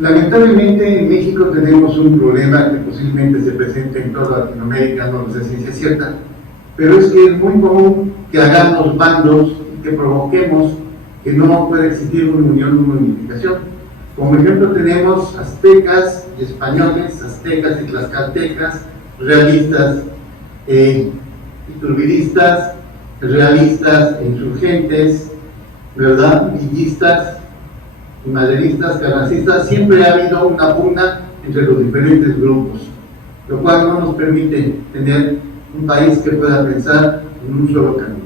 Lamentablemente en México tenemos un problema que posiblemente se presente en toda Latinoamérica, no sé si es cierta, pero es que es muy común que hagamos bandos y que provoquemos que no pueda existir una unión, una unificación. Como ejemplo tenemos aztecas y españoles, aztecas y tlaxcaltecas, realistas, iturbidistas, realistas e insurgentes, ¿verdad? Villistas, maderistas, carrancistas. Siempre ha habido una pugna entre los diferentes grupos, lo cual no nos permite tener un país que pueda pensar en un solo camino.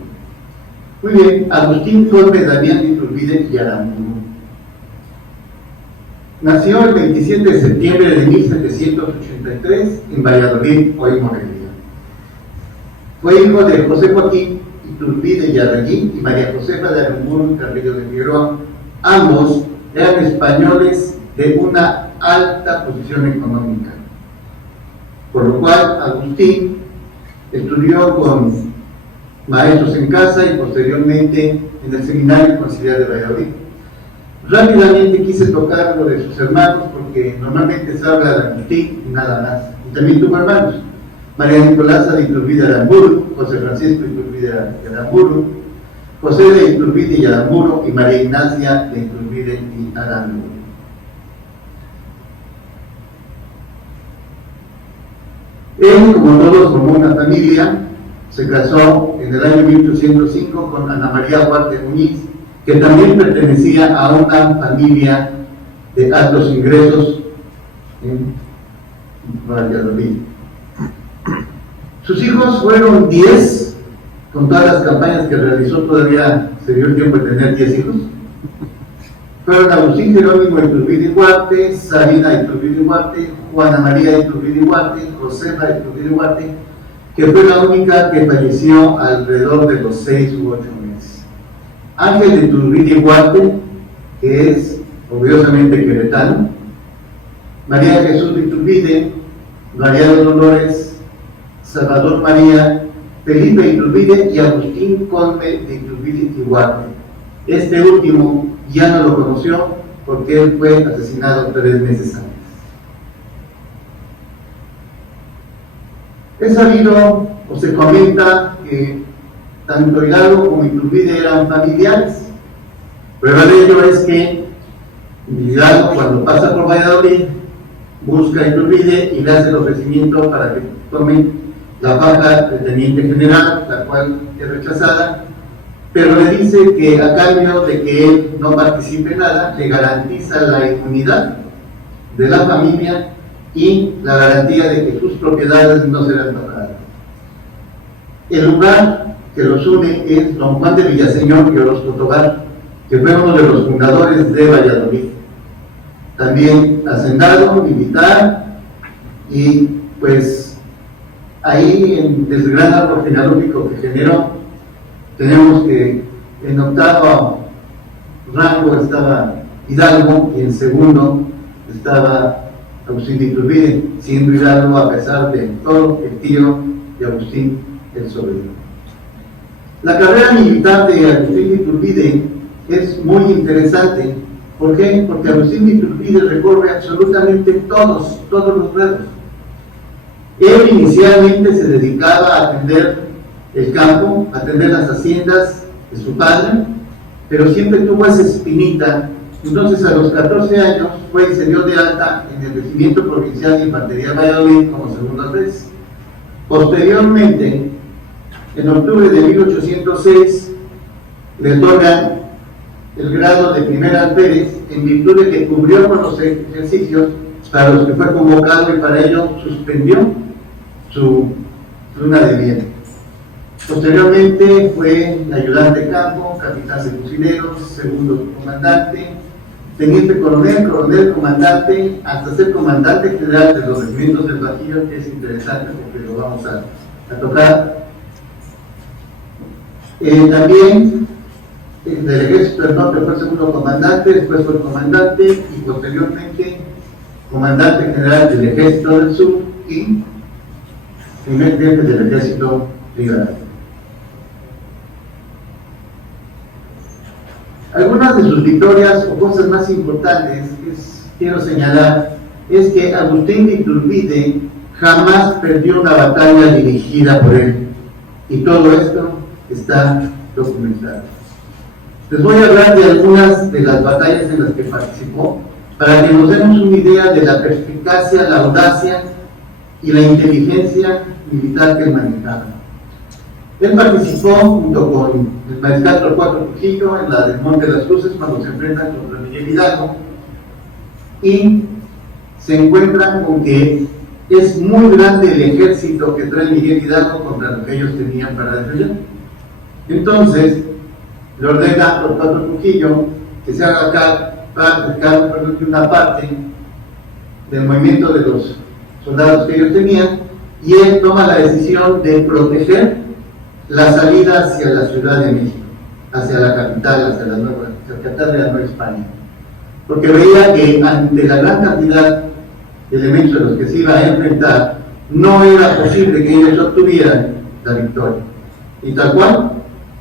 Muy bien, Agustín Colme Damián de Iturbide y Aramburu. Nació el 27 de septiembre de 1783 en Valladolid, hoy Morelia. Fue hijo de José Joaquín Iturbide y Arregui y María Josefa de Aramburu y Carrillo de Figueroa. Ambos eran españoles de una alta posición económica, por lo cual Agustín estudió con maestros en casa y posteriormente en el Seminario Conciliar de Valladolid. Rápidamente quise tocar lo de sus hermanos porque normalmente se habla de Agustín y nada más. Y también tuvo hermanos: María Nicolasa de Iturbide Aramburu, José Francisco de Iturbide Aramburu, José de Iturbide y Aramburu y María Ignacia de Iturbide y Aramburu. Él, como todos, formó una familia. Se casó en el año 1805 con Ana María Huarte Muñiz, que también pertenecía a una familia de altos ingresos en Valladolid. Sus hijos fueron 10, con todas las campañas que realizó. Todavía se dio el tiempo de tener 10 hijos. Fueron Agustín Jerónimo de Iturbide y Huarte, Sabina de Iturbide y Huarte, Juana María de Iturbide y Huarte, Josefa de Iturbide y Huarte, que fue la única que falleció alrededor de los 6 u 8 meses. Ángel de Iturbide y Huarte, que es orgullosamente queretano, María Jesús de Iturbide, María de Dolores, Salvador María, Felipe de Iturbide y Agustín Colme de Iturbide y Huarte. Este último ya no lo conoció porque él fue asesinado 3 meses antes. Es sabido o se comenta que tanto Hidalgo como Iturbide eran familiares. Prueba de ello es que Hidalgo, cuando pasa por Valladolid, busca a Iturbide y le hace el ofrecimiento para que tome la faja de teniente general, la cual es rechazada, pero le dice que a cambio de que él no participe en nada, le garantiza la inmunidad de la familia y la garantía de que sus propiedades no serán tocadas. El lugar que los une es Don Juan de Villaseñor y Orozco Tobar, que fue uno de los fundadores de Valladolid. También hacendado, militar, y pues ahí en el gran árbol genealógico que generó, tenemos que en octavo rango estaba Hidalgo y en segundo estaba Agustín de Iturbide, siendo Hidalgo, a pesar de todo, el tío de Agustín, el sobrino. La carrera militar de Agustín de Iturbide es muy interesante. ¿Por qué? Porque Agustín de Iturbide recorre absolutamente todos los grados. Él inicialmente se dedicaba a atender el campo, a atender las haciendas de su padre, pero siempre tuvo esa espinita. Entonces, a los 14 años fue y se dio de alta en el Regimiento Provincial de Infantería de Valladolid como segundo alférez. Posteriormente, en octubre de 1806, le otorgan el grado de primer alférez en virtud de que cubrió con los ejercicios para los que fue convocado y para ello suspendió su luna de miel. Posteriormente fue ayudante de campo, capitán de fusileros, segundo comandante, teniente coronel, comandante, hasta ser comandante general de los regimientos del Bajío, que es interesante porque lo vamos a tocar. También del Ejército del Norte fue segundo comandante, después fue comandante y posteriormente comandante general del Ejército del Sur y primer jefe del Ejército Liberal. Algunas de sus victorias o cosas más importantes es quiero señalar es que Agustín de Iturbide jamás perdió una batalla dirigida por él. Y todo esto está documentado. Les voy a hablar de algunas de las batallas en las que participó para que nos demos una idea de la perspicacia, la audacia y la inteligencia militar que él manejaba. Él participó junto con el mariscal Torcuato Trujillo en la del Monte de las Cruces cuando se enfrentan contra Miguel Hidalgo y se encuentran con que es muy grande el ejército que trae Miguel Hidalgo contra lo que ellos tenían para defender. Entonces le ordena a Torcuato Trujillo que se haga una parte del movimiento de los soldados que ellos tenían, y él toma la decisión de proteger la salida hacia la Ciudad de México, hacia la capital, hacia la capital de la Nueva España, porque veía que ante la gran cantidad de elementos de los que se iba a enfrentar, no era posible que ellos obtuvieran la victoria. Y tal cual,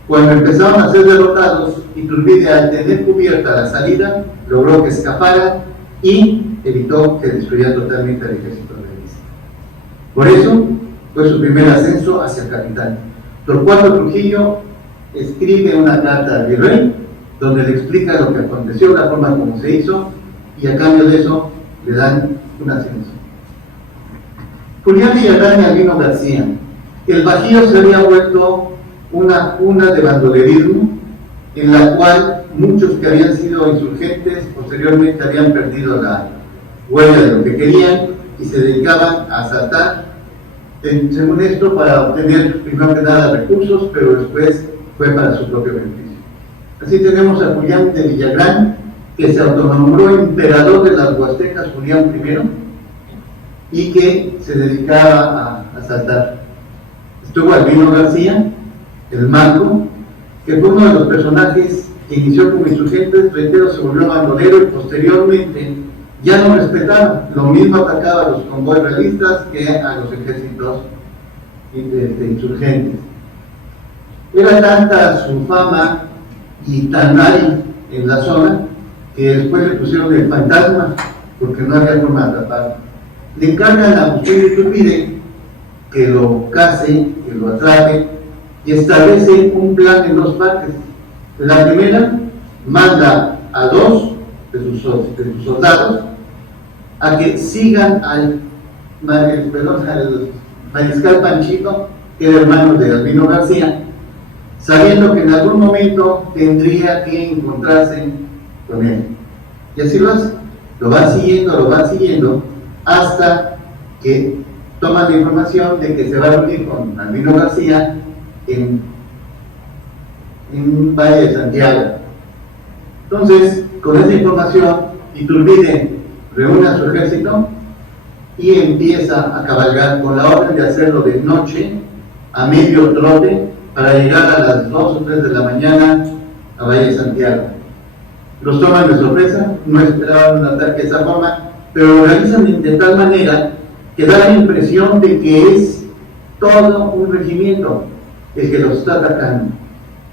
cuando empezaron a ser derrotados, Iturbide, al tener cubierta la salida, logró que escaparan y evitó que destruyeran totalmente al ejército realista. Por eso fue su primer ascenso hacia capital. Torcuato Trujillo escribe una carta al virrey donde le explica lo que aconteció, la forma como se hizo, y a cambio de eso le dan un ascenso. Julián Villagrán y Albino García. El Bajío se había vuelto una cuna de bandolerismo en la cual muchos que habían sido insurgentes posteriormente habían perdido la huella de lo que querían y se dedicaban a asaltar, según esto, para obtener primero que nada recursos, pero después fue para su propio beneficio. Así tenemos a Julián de Villagrán, que se autonombró emperador de las Huastecas, Julián I, y que se dedicaba a asaltar. Estuvo Albino García, el Marco, que fue uno de los personajes que inició como insurgente, reitero, se volvió bandolero y posteriormente ya no respetaba, lo mismo atacaba a los convoyes realistas que a los ejércitos insurgentes. Era tanta su fama y tan hábil en la zona que después le pusieron el fantasma porque no había forma de atraparlo. Le encargan a Agustín de Iturbide que lo case, que lo atrape y establece un plan en dos partes. La primera, manda a dos de sus soldados a que sigan al mariscal Panchito, que era hermano de Albino García, sabiendo que en algún momento tendría que encontrarse con él. Y así lo hace. Lo van siguiendo, hasta que toman la información de que se va a reunir con Albino García en Valle de Santiago. Entonces, con esa información, Iturbide reúne a su ejército y empieza a cabalgar con la orden de hacerlo de noche, a medio trote, para llegar a las 2 o 3 de la mañana a Valle de Santiago. Los toman de sorpresa, no esperaban un ataque de esa forma, pero lo realizan de tal manera que da la impresión de que es todo un regimiento el que los está atacando.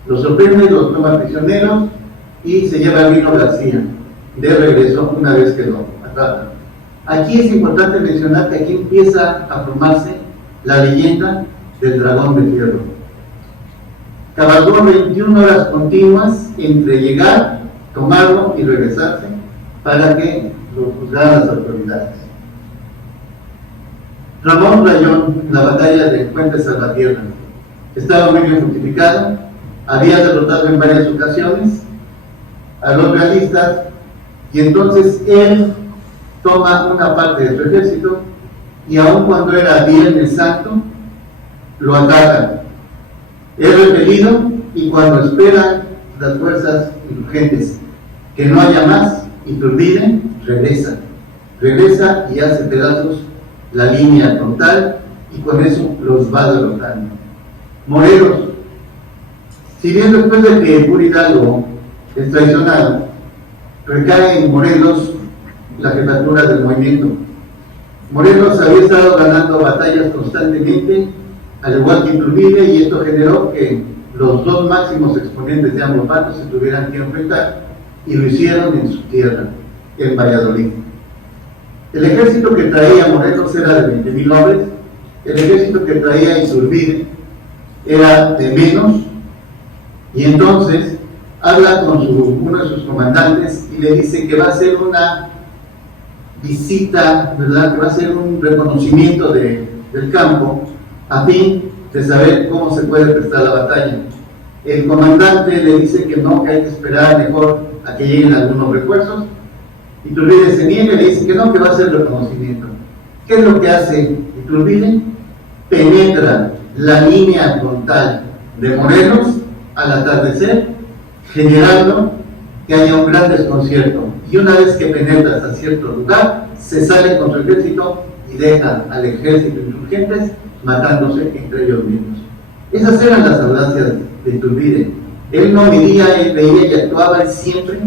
Los sorprende, los toma prisioneros y se lleva a Albino García de regreso una vez que lo atrapan. Aquí es importante mencionar que aquí empieza a formarse la leyenda del dragón de fierro. Cabalgó 21 horas continuas entre llegar, tomarlo y regresarse para que lo juzgaran las autoridades. Ramón Rayón, en la batalla de Puente Salvatierra, estaba muy bien fortificado, había derrotado en varias ocasiones a los realistas, y entonces él toma una parte de su ejército y aun cuando era Viernes Santo lo atacan. Es repelido y cuando esperan las fuerzas insurgentes que no haya más, Iturbide regresa y hace pedazos la línea frontal y con eso los va derrotando. Morelos, si bien después de que Puri Hidalgo es traicionado, recae en Morelos la jefatura del movimiento. Morelos había estado ganando batallas constantemente, al igual que Iturbide, y esto generó que los dos máximos exponentes de ambos bandos se tuvieran que enfrentar, y lo hicieron en su tierra, en Valladolid. El ejército que traía Morelos era de 20,000 hombres, el ejército que traía Iturbide era de menos, y entonces habla con uno de sus comandantes y le dice que va a hacer una visita, ¿verdad? Que va a hacer un reconocimiento del campo a fin de saber cómo se puede prestar la batalla. El comandante le dice que no, que hay que esperar mejor a que lleguen algunos refuerzos. Iturbide se niega y le dice que no, que va a hacer reconocimiento. ¿Qué es lo que hace Iturbide? Penetra la línea frontal de Morelos al atardecer, generando que haya un gran desconcierto. Y una vez que penetra hasta cierto lugar, se sale con su ejército y deja al ejército insurgentes matándose entre ellos mismos. Esas eran las audacias de Iturbide. Él no medía, él veía y actuaba, él siempre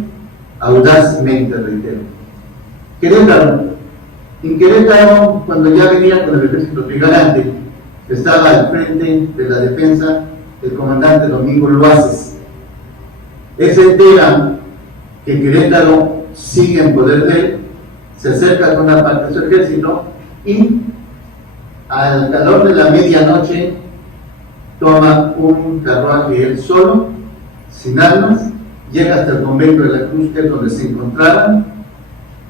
audazmente, reitero. Querétaro. En Querétaro, cuando ya venía con el ejército trigarante, estaba al frente de la defensa el comandante Domingo Loaces. Él se entera que Querétaro sigue en poder de él, se acerca con una parte de su ejército y al calor de la medianoche toma un carruaje él solo, sin armas, llega hasta el convento de la Cruz, que es donde se encontraban,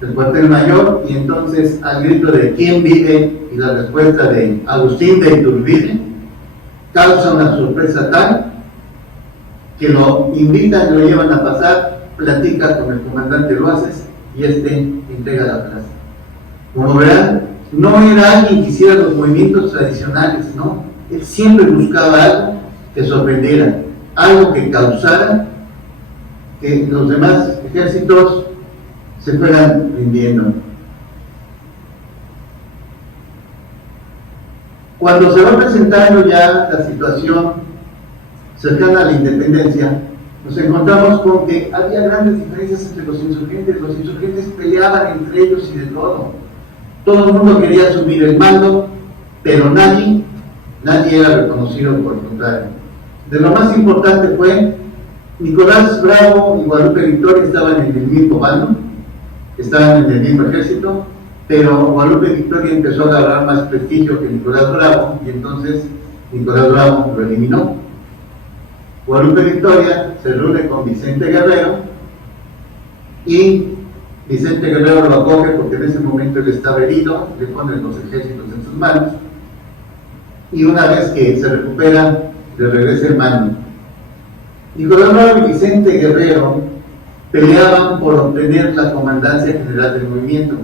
el cuartel mayor, y entonces al grito de ¿quién vive? Y la respuesta de Agustín de Iturbide, causa una sorpresa tal que lo invitan, lo llevan a pasar, platica con el comandante Loaces y este entrega la plaza. Como verán, no era alguien que hiciera los movimientos tradicionales, no, él siempre buscaba algo que sorprendiera, algo que causara que los demás ejércitos se fueran rindiendo. Cuando se va presentando ya la situación cercana a la independencia, nos encontramos con que había grandes diferencias entre los insurgentes peleaban entre ellos y de todo. Todo el mundo quería asumir el mando, pero nadie era reconocido por el contrario. De lo más importante fue, Nicolás Bravo y Guadalupe Victoria estaban en el mismo bando, estaban en el mismo ejército, pero Guadalupe Victoria empezó a agarrar más prestigio que Nicolás Bravo, y entonces Nicolás Bravo lo eliminó. Guadalupe Victoria se reúne con Vicente Guerrero y Vicente Guerrero lo acoge porque en ese momento él estaba herido, le ponen los ejércitos en sus manos y una vez que se recupera le regresa el mando. Nicolás Bravo y Vicente Guerrero peleaban por obtener la comandancia general del movimiento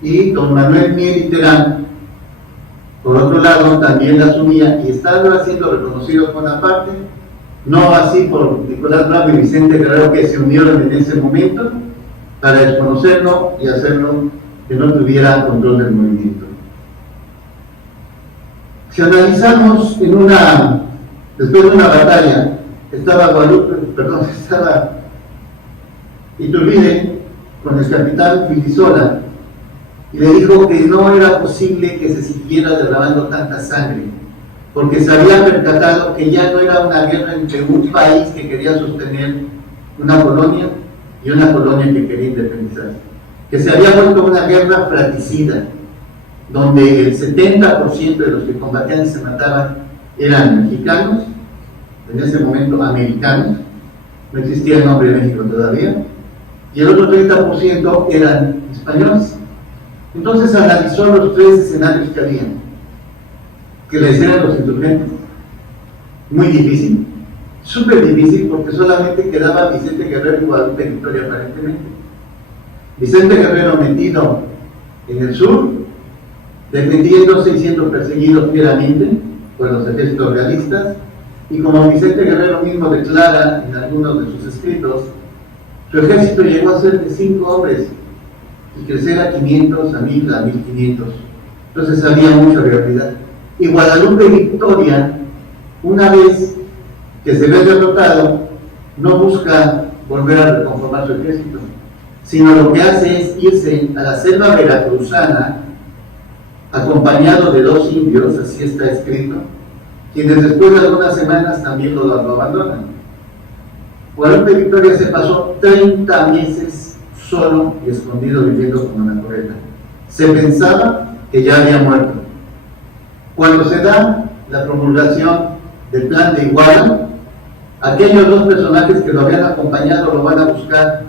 y don Manuel Mier y Terán, por otro lado, también la asumía y estaba siendo reconocido por una parte, no así por Nicolás Bravo y Vicente Guerrero, que se unieron en ese momento para desconocerlo y hacerlo que no tuviera control del movimiento. Si analizamos después de una batalla, estaba Iturbide con el capitán Filisola y le dijo que no era posible que se siguiera derramando tanta sangre, porque se había percatado que ya no era una guerra entre un país que quería sostener una colonia y una colonia que quería independizarse, que se había vuelto una guerra fratricida, donde el 70% de los que combatían y se mataban eran mexicanos, en ese momento americanos, no existía el nombre de México todavía, y el otro 30% eran españoles. Entonces analizó los tres escenarios que habían, que les eran los insurgentes. Muy difícil, súper difícil, porque solamente quedaba Vicente Guerrero y Guadalupe Victoria aparentemente. Vicente Guerrero metido en el sur, defendiéndose y siendo perseguido fieramente por los ejércitos realistas, y como Vicente Guerrero mismo declara en algunos de sus escritos, su ejército llegó a ser de 5 hombres y crecer a 500, a 1000, a 1500. Entonces había mucha realidad. Y Guadalupe Victoria, una vez que se ve derrotado, no busca volver a reconformar su ejército, sino lo que hace es irse a la selva veracruzana, acompañado de 2 indios, así está escrito, quienes después de algunas semanas también lo abandonan. Guadalupe Victoria se pasó 30 meses solo y escondido viviendo como analfabeta. Se pensaba que ya había muerto. Cuando se da la promulgación del plan de Iguala, aquellos dos personajes que lo habían acompañado lo van a buscar.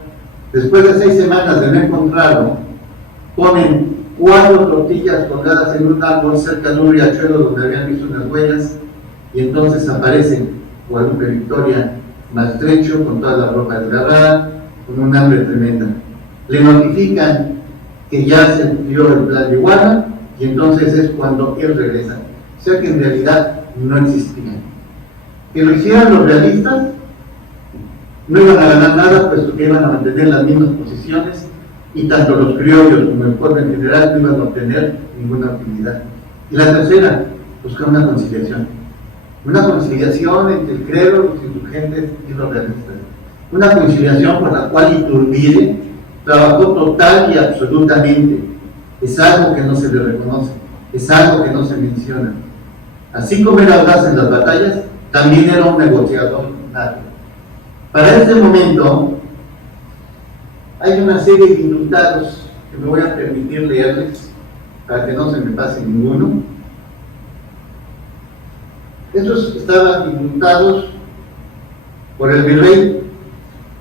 Después de 6 semanas de no encontrarlo, ponen 4 tortillas colgadas en un árbol cerca de un riachuelo donde habían visto unas huellas, y entonces aparece Guadalupe Victoria maltrecho, con toda la ropa desgarrada, con un hambre tremenda. Le notifican que ya se cumplió el plan de Iguala, y entonces es cuando él regresa. O sea que en realidad no existía. Que lo hicieran los realistas, no iban a ganar nada, puesto que iban a mantener las mismas posiciones, y tanto los criollos como el pueblo en general no iban a obtener ninguna utilidad. Y la tercera, buscar una conciliación entre el clero, los insurgentes y los realistas. Una conciliación por la cual Iturbide trabajó total y absolutamente. Es algo que no se le reconoce, es algo que no se menciona. Así como era audaz en las batallas, también era un negociador nato. Para este momento, hay una serie de indultados que me voy a permitir leerles para que no se me pase ninguno. Estos estaban indultados por el virrey,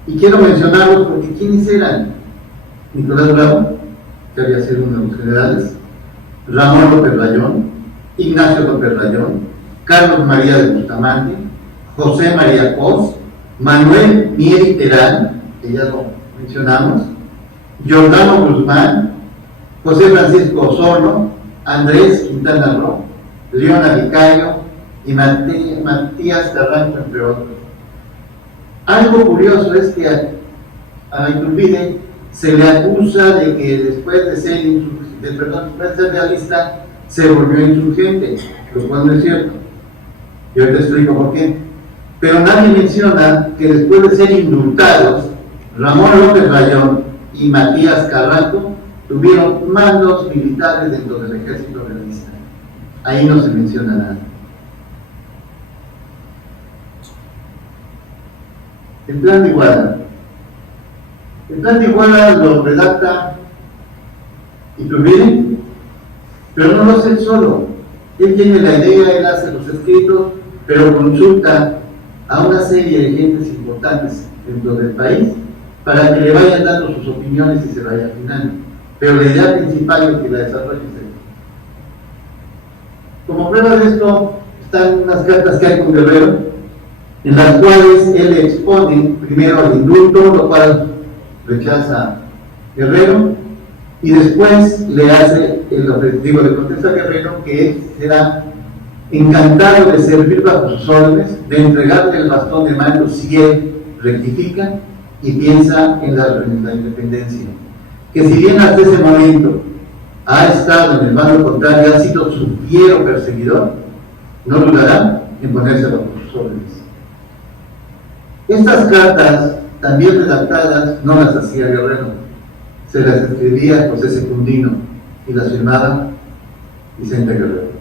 y quiero mencionarlos porque ¿quiénes eran? Nicolás Bravo, que había sido uno de los generales, Ramón López Rayón, Ignacio López Rayón, Carlos María de Bustamante, José María Cos, Manuel Mier Terán, que ya lo mencionamos, Giordano Guzmán, José Francisco Osorno, Andrés Quintana Roo, Leona Vicario y Matías Carranco, entre otros. Algo curioso es que a Iturbide se le acusa de que después de ser realista se volvió insurgente, lo cual no es cierto. Yo te explico por qué. Pero nadie menciona que después de ser indultados, Ramón López Rayón y Matías Carranco tuvieron mandos militares dentro del ejército realista. Ahí no se menciona nada. El plan de Iguala. El plan de Iguala lo redacta Iturbide, pero no lo hace él solo. Él tiene la idea, él hace los escritos, pero consulta a una serie de gentes importantes dentro del país para que le vayan dando sus opiniones y se vaya afinando. Pero la idea principal es que la desarrolle él. Como prueba de esto están unas cartas que hay con Guerrero, en las cuales él expone primero el indulto, lo cual rechaza Guerrero, y después le hace el objetivo de contestar a Guerrero que él será encantado de servir bajo sus órdenes, de entregarle el bastón de mando si él rectifica y piensa en la independencia. Que si bien hasta ese momento ha estado en el bando contrario, ha sido su fiero perseguidor, no dudará en ponerse bajo sus órdenes. Estas cartas, también redactadas, no las hacía Guerrero, se las escribía José Secundino y las firmaba Vicente Guerrero.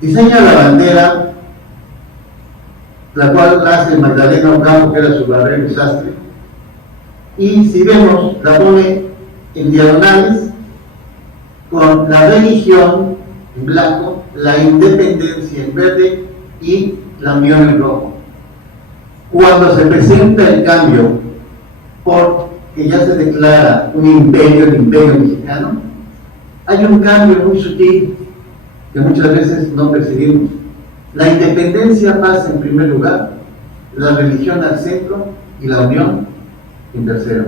Diseña la bandera, la cual hace Magdalena Ocampo, que era su barbero y sastre, y si vemos, la pone en diagonales con la religión en blanco, la independencia en verde y la unión en rojo. Cuando se presenta el cambio, porque ya se declara un imperio, el imperio mexicano, hay un cambio muy sutil que muchas veces no percibimos. La independencia pasa en primer lugar, la religión al centro y la unión en tercero.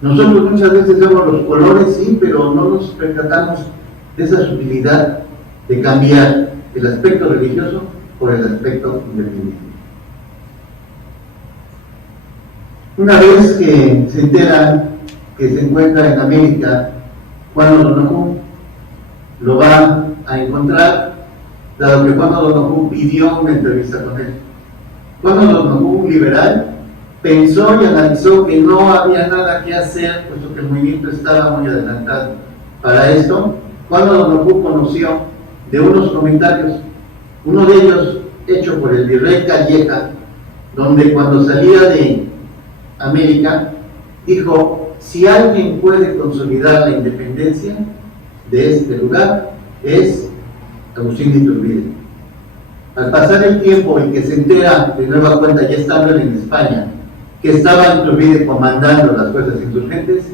Nosotros muchas veces vemos los colores, sí, pero no nos percatamos de esa sutilidad de cambiar el aspecto religioso por el aspecto independiente. Una vez que se entera que se encuentra en América Juan O'Donoghue, lo va a encontrar, dado que Juan O'Donoghue pidió una entrevista con él. Juan O'Donoghue, un liberal, pensó y analizó que no había nada que hacer, puesto que el movimiento estaba muy adelantado. Para esto, Juan O'Donoghue conoció de unos comentarios, uno de ellos hecho por el virrey Calleja, donde cuando salía de América, dijo: si alguien puede consolidar la independencia de este lugar, es Agustín de Iturbide. Al pasar el tiempo y que se entera de nueva cuenta, ya estando en España, que estaba Iturbide comandando las fuerzas insurgentes,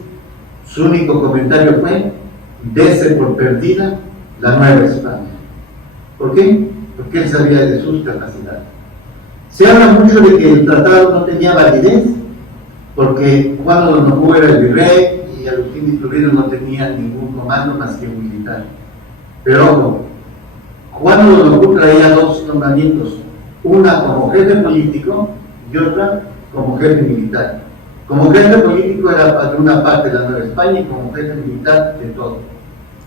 su único comentario fue: dese por perdida la Nueva España. ¿Por qué? Porque él sabía de sus capacidades. Se habla mucho de que el tratado no tenía validez, porque Juan O'Donoghue era el virrey y Agustín de Iturbide no tenía ningún comando más que un militar. Pero ojo, Juan O'Donoghue traía dos nombramientos, una como jefe político y otra como jefe militar. Como jefe político era de una parte de la Nueva España y como jefe militar de todo.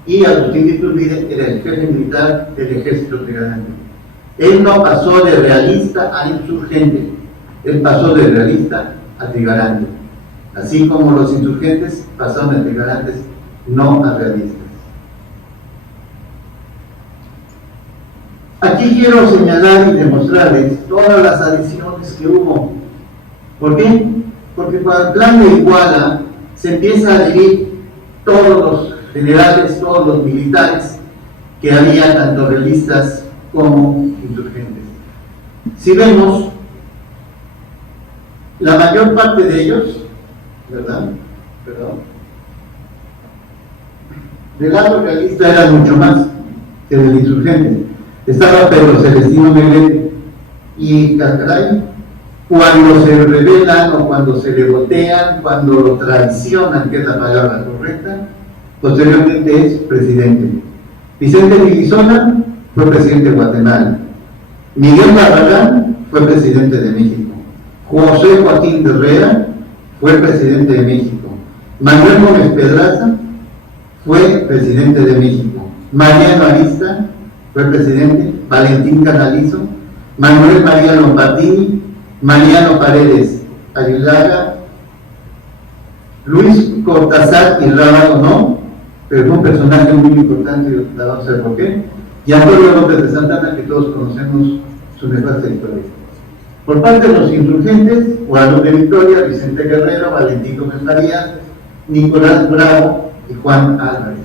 Y Agustín de Iturbide era el jefe militar del ejército trigarante. Él no pasó de realista a insurgente, él pasó de realista a trigarante, así como los insurgentes pasaron de trigarantes no a realistas. Aquí quiero señalar y demostrarles todas las adiciones que hubo. ¿Por qué? Porque con el plan de Iguala se empieza a adherir todos los generales, todos los militares que había, tanto realistas como insurgentes. Si vemos, la mayor parte de ellos, ¿verdad? Del lado realista era mucho más que del insurgente. Estaba Pedro Celestino Negrete y Cacaray, cuando se rebelan o cuando se le botean, cuando lo traicionan, que es la palabra correcta, posteriormente es presidente. Vicente Guizola fue presidente de Guatemala. Miguel Barragán fue presidente de México. José Joaquín de Herrera fue presidente de México. Manuel Gómez Pedraza fue presidente de México. Mariano Arista fue presidente. Valentín Canalizo, Manuel María Lombardini, Mariano Paredes Aguilaga, Luis Cortázar y Rábago no, pero fue un personaje muy importante y vamos a ver por qué, y Antonio López de Santana, que todos conocemos su nefasta historia. Por parte de los insurgentes, Guadalupe Victoria, Vicente Guerrero, Valentín Gómez Farías, Nicolás Bravo y Juan Álvarez.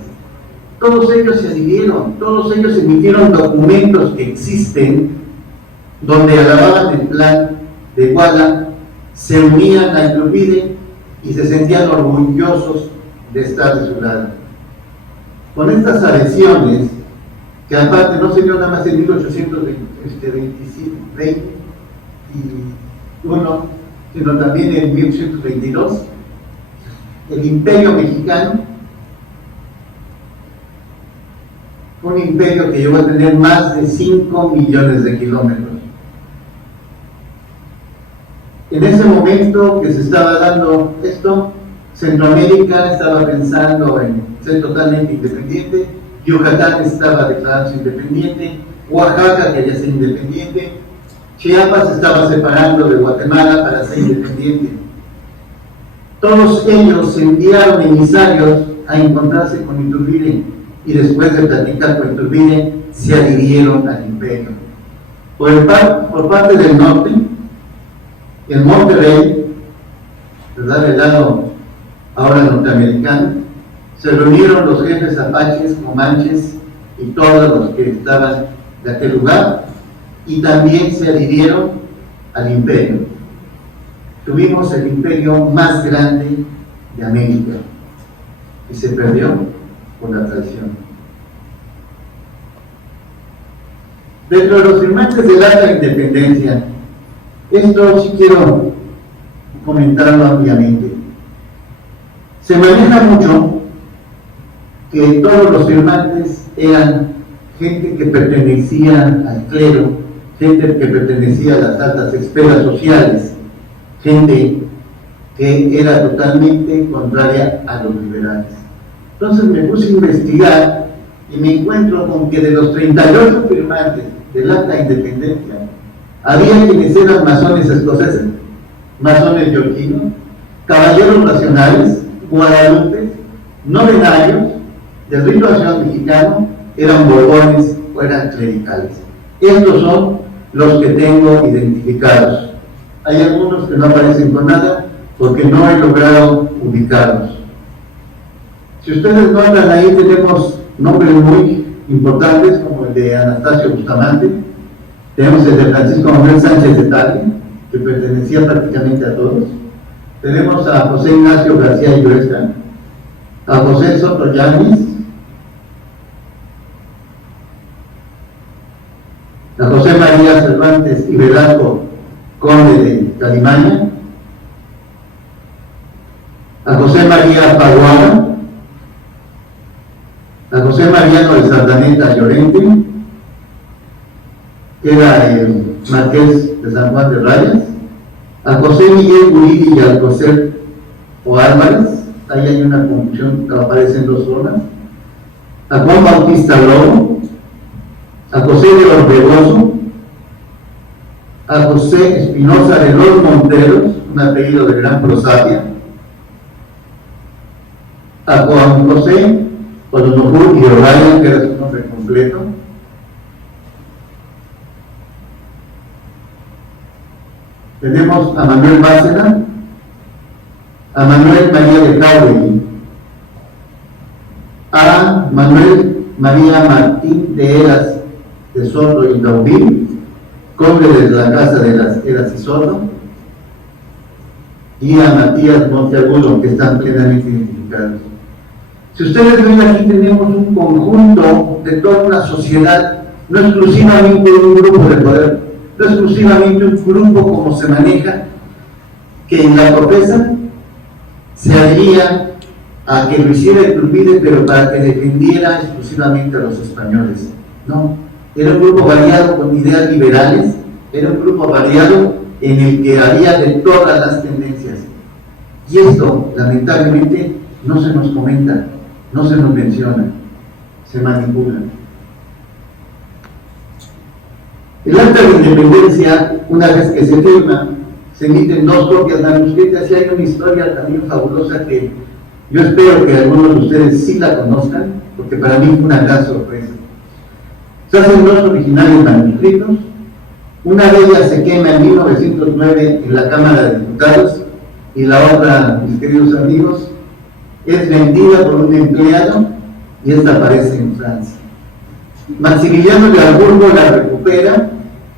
Todos ellos se adhirieron, todos ellos emitieron documentos que existen donde alababan el plan de Iguala, se unían a Iturbide y se sentían orgullosos de estar de su lado. Con estas adhesiones, que aparte no se dio nada más en 1821, sino también en 1822, el Imperio Mexicano, un imperio que llegó a tener más de 5 millones de kilómetros. En ese momento que se estaba dando esto, Centroamérica estaba pensando en ser totalmente independiente, Yucatán estaba declarándose independiente, Oaxaca quería ser independiente, Chiapas estaba separando de Guatemala para ser independiente. Todos ellos enviaron emisarios a encontrarse con Iturbide y después de platicar con Iturbide se adhirieron al imperio. Por parte del norte, en Monterrey, ¿verdad?, del lado ahora norteamericano, se reunieron los jefes apaches, comanches y todos los que estaban de aquel lugar, y también se adhirieron al imperio. Tuvimos el imperio más grande de América y se perdió por la traición. Dentro de los firmantes de la Alta Independencia, esto sí quiero comentarlo ampliamente. Se maneja mucho que todos los firmantes eran gente que pertenecía al clero, gente que pertenecía a las altas esferas sociales, gente que era totalmente contraria a los liberales. Entonces me puse a investigar y me encuentro con que de los 38 firmantes del Acta de Independencia, había quienes eran masones escoceses, masones yorquinos, caballeros nacionales, guadalupes, novenarios, del rito nacional mexicano, eran borbones o eran clericales. Estos son los que tengo identificados. Hay algunos que no aparecen con nada, porque no he logrado ubicarlos. Si ustedes notan, ahí tenemos nombres muy importantes, como el de Anastasio Bustamante, tenemos el de Francisco Manuel Sánchez de Tagle, que pertenecía prácticamente a todos, tenemos a José Ignacio García Lluesca, a José Soto Yanis, a José María Cervantes y Velasco, conde de Calimaña, a José María Paguada, a José Mariano de Sardaneta Llorente, que era el marqués de San Juan de Rayas, a José Miguel Guridi y Alcocer o Álvarez, ahí hay una confusión que aparece en dos zonas, a Juan Bautista Lobo, a José de Orbegoso, a José Espinosa de los Monteros, un apellido de gran prosapia, a Juan José Odonojú y O'Brien, que era su nombre completo, tenemos a Manuel Bárcena, a Manuel María de Jauregui, a Manuel María Martín de Eras de Soto y Taubín, conde de la Casa de las Eras y Soto, y a Matías Monteagudo, que están plenamente identificados. Si ustedes ven, aquí tenemos un conjunto de toda una sociedad, no exclusivamente un grupo de poder, no exclusivamente un grupo como se maneja, que en la profesa se haría a que lo hiciera Iturbide, pero para que defendiera exclusivamente a los españoles. No, era un grupo variado con ideas liberales, era un grupo variado en el que había de todas las tendencias. Y esto, lamentablemente, no se nos comenta, no se nos menciona, se manipula. El acta de independencia, una vez que se firma, se emiten dos copias manuscritas y hay una historia también fabulosa que yo espero que algunos de ustedes sí la conozcan, porque para mí fue una gran sorpresa. Se hacen dos originales manuscritos, una de ellas se quema en 1909 en la Cámara de Diputados y la otra, mis queridos amigos, es vendida por un empleado y esta aparece en Francia. Maximiliano de Habsburgo la recupera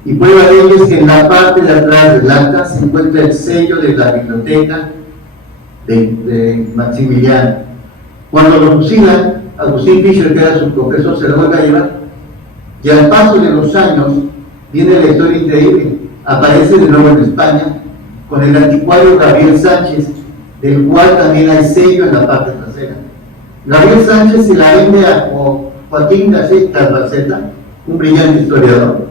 y prueba de ello es que en la parte de atrás del acta se encuentra el sello de la biblioteca de Maximiliano. Cuando lo fusilan, Agustín Fischer, que era su profesor, se lo vuelve a llevar y al paso de los años viene la historia increíble, aparece de nuevo en España con el anticuario Gabriel Sánchez, del cual también hay sello en la parte trasera. Gabriel Sánchez se la vende a Joaquín García Calvaceta, un brillante historiador,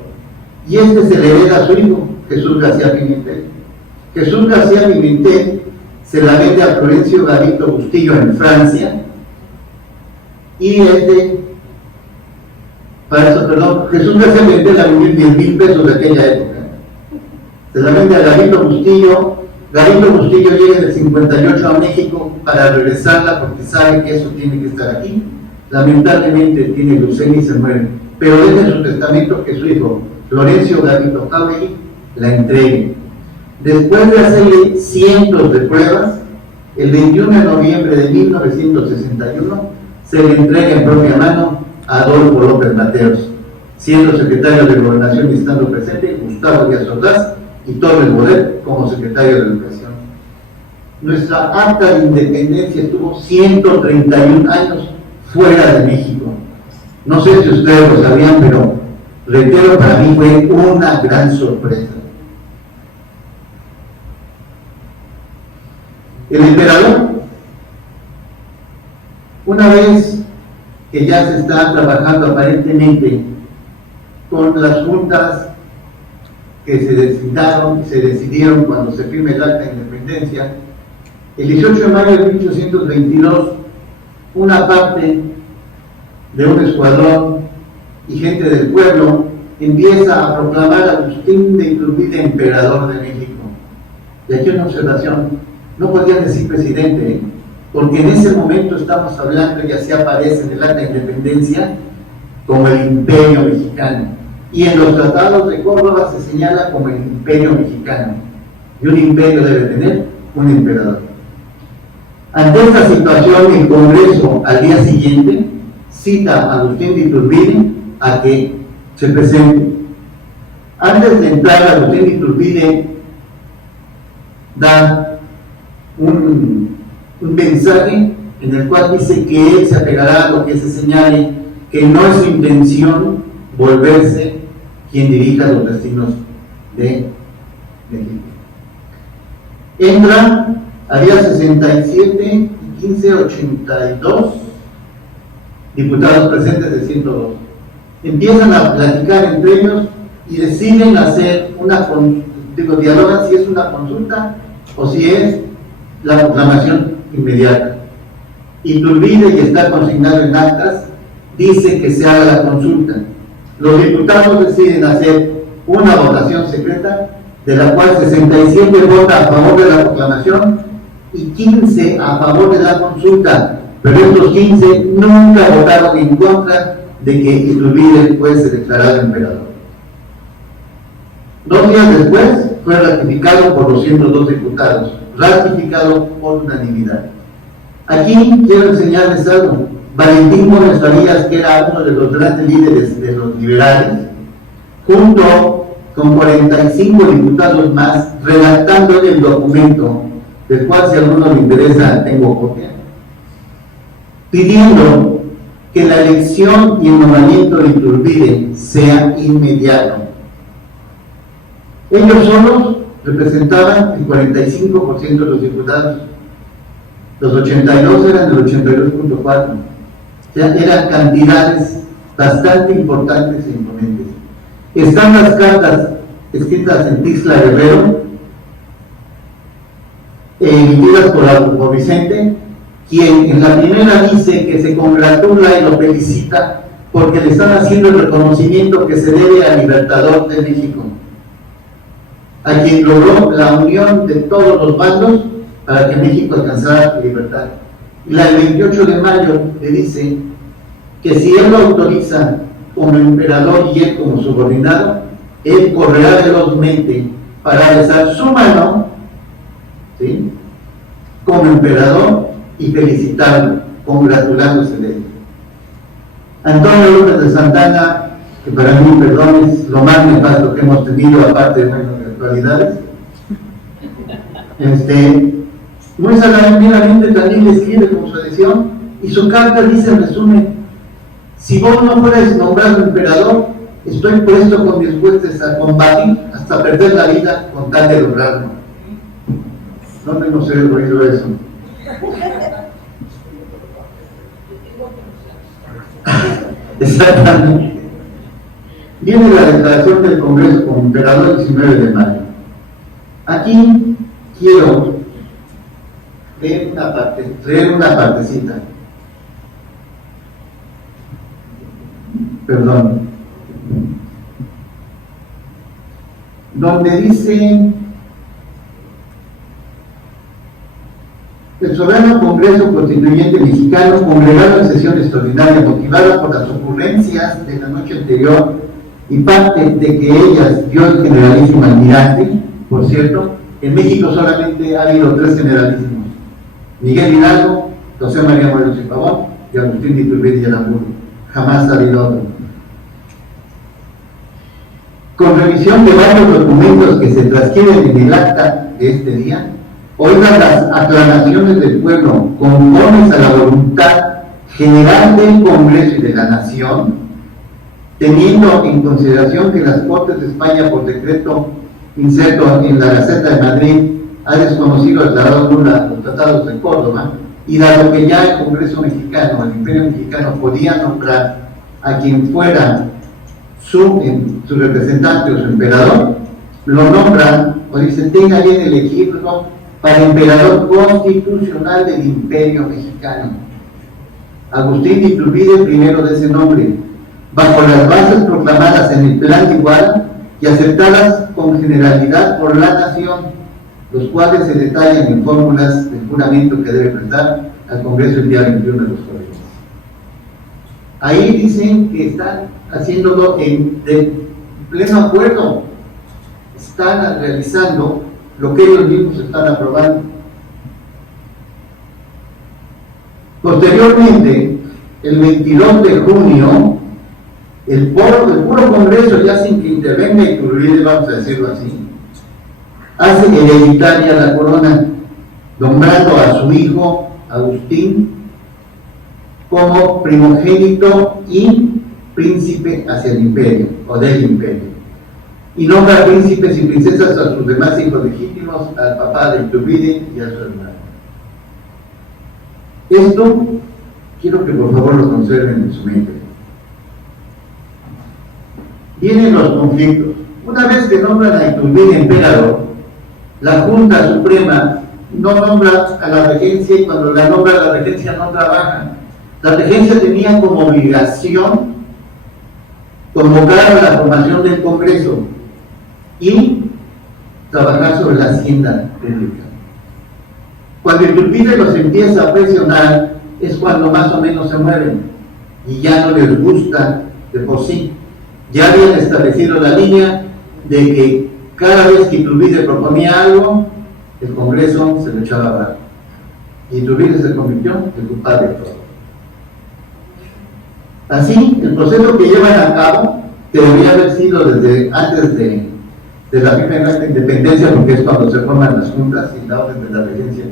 y este se le hereda a su hijo, Jesús García Pimentel. Jesús García Pimentel se la vende a Florencio Gavito Bustillo en Francia, y Jesús García Pimentel la vendió 10,000 pesos de aquella época. Se la vende a Gavito Bustillo. Gavito Bustillo llega del 58 a México para regresarla porque sabe que eso tiene que estar aquí. Lamentablemente tiene leucemia y se muere, pero deja en su testamento que su hijo Florencio Gavito Jauregui la entregue. Después de hacerle cientos de pruebas, el 21 de noviembre de 1961 se le entrega en propia mano a Adolfo López Mateos, siendo secretario de Gobernación y estando presente Gustavo Díaz Ordaz y Torres Bodet como secretario de Educación. Nuestra acta de independencia estuvo 131 años fuera de México. No sé si ustedes lo sabían, pero reitero, para mí fue una gran sorpresa. El emperador, una vez que ya se está trabajando aparentemente con las juntas que se decidieron cuando se firma el acta de independencia, el 18 de mayo de 1822, una parte de un escuadrón y gente del pueblo empieza a proclamar a Agustín de Iturbide emperador de México. Y aquí una observación, no podían decir presidente, porque en ese momento estamos hablando, y así aparece en el acta de independencia, como el Imperio Mexicano. Y en los tratados de Córdoba se señala como el Imperio Mexicano. Y un imperio debe tener un emperador. Ante esta situación, el Congreso al día siguiente cita a Agustín de Iturbide a que se presente. Antes de entrar, Agustín de Iturbide da un mensaje en el cual dice que él se apegará a lo que se señale, que no es su intención volverse quien dirija los destinos de México. Entra, había 67 y 15, 82 diputados presentes de 102. Empiezan a platicar entre ellos y deciden hacer dialogan si es una consulta o si es la proclamación inmediata. Iturbide, y está consignado en actas, dice que se haga la consulta. Los diputados deciden hacer una votación secreta, de la cual 67 votan a favor de la proclamación y 15 a favor de la consulta, pero estos 15 nunca votaron en contra de que Iturbide fuese declarado emperador. 2 días después fue ratificado por los 102 diputados, ratificado por unanimidad. Aquí quiero enseñarles algo. Valentín Gómez Farías, que era uno de los grandes líderes de los liberales, junto con 45 diputados más, redactando el documento, del cual, si a alguno le interesa, tengo copia, pidiendo que la elección y el nombramiento de Iturbide sea inmediato. Ellos solos representaban el 45% de los diputados, los 82 eran el 82.4%, o sea, eran cantidades bastante importantes e imponentes. Están las cartas escritas en Tixla Guerrero, emitidas por Vicente, quien en la primera dice que se congratula y lo felicita porque le están haciendo el reconocimiento que se debe al Libertador de México, a quien logró la unión de todos los bandos para que México alcanzara libertad. Y la del 28 de mayo le dice que si él lo autoriza como emperador y él como subordinado, él correrá velozmente para besar su mano, ¿sí?, como emperador y felicitarlo, congratulándose de él. Antonio López de Santana, que para mí, perdón, es lo más nefasto que hemos tenido, aparte de actualidades, muy saladamente también le escribe como su adhesión, y su carta dice en resumen: si vos no fueras nombrado emperador, estoy puesto con mis huestes a combatir hasta perder la vida con tal de lograrlo. No hemos oído eso. Exactamente. Viene la declaración del Congreso como emperador el 19 de mayo. Aquí quiero leer una partecita. Perdón. Donde dice: el soberano Congreso Constituyente Mexicano, congregado en sesión extraordinaria motivada por las ocurrencias de la noche anterior y parte de que ellas dio el generalísimo almirante. Por cierto, en México solamente ha habido 3 generalísimos: Miguel Hidalgo, José María Morelos y Pavón y Agustín de Iturbide y Aramburu. Jamás ha habido otro. Con revisión de varios documentos que se transcriben en el acta de este día, oigan las aclamaciones del pueblo conformes a la voluntad general del Congreso y de la Nación, teniendo en consideración que las Cortes de España, por decreto inserto en la Gaceta de Madrid, ha desconocido el tratado nula los tratados de Córdoba, y dado que ya el Congreso mexicano, el Imperio mexicano, podía nombrar a quien fuera su representante o su emperador, lo nombran, o dicen: tenga bien elegirlo para emperador constitucional del Imperio mexicano. Agustín de Iturbide, primero de ese nombre, bajo las bases proclamadas en el Plan de Iguala y aceptadas con generalidad por la nación, los cuales se detallan en fórmulas del juramento que debe prestar al Congreso el día 21 de los Códigos. Ahí dicen que están haciéndolo de pleno acuerdo, están realizando lo que ellos mismos están aprobando. Posteriormente, el 22 de junio, el puro Congreso, ya sin que intervenga Iturbide, vamos a decirlo así, hace hereditaria la corona, nombrando a su hijo Agustín como primogénito y príncipe hacia el imperio, o del imperio, y nombra príncipes y princesas a sus demás hijos legítimos, al papá de Iturbide y a su hermano. Esto quiero que por favor lo conserven en su mente. Vienen los conflictos. Una vez que nombran a Iturbide emperador, la Junta Suprema no nombra a la regencia, y cuando la nombra la regencia no trabaja. La regencia tenía como obligación convocar a la formación del Congreso y trabajar sobre la hacienda pública. Cuando Iturbide los empieza a presionar es cuando más o menos se mueven y ya no les gusta de por sí. Ya habían establecido la línea de que cada vez que Iturbide proponía algo, el Congreso se lo echaba abajo. Y Iturbide se convirtió en el culpable de todo. Así, el proceso que llevan a cabo debería haber sido desde antes de la primera independencia, porque es cuando se forman las juntas y la orden de la regencia.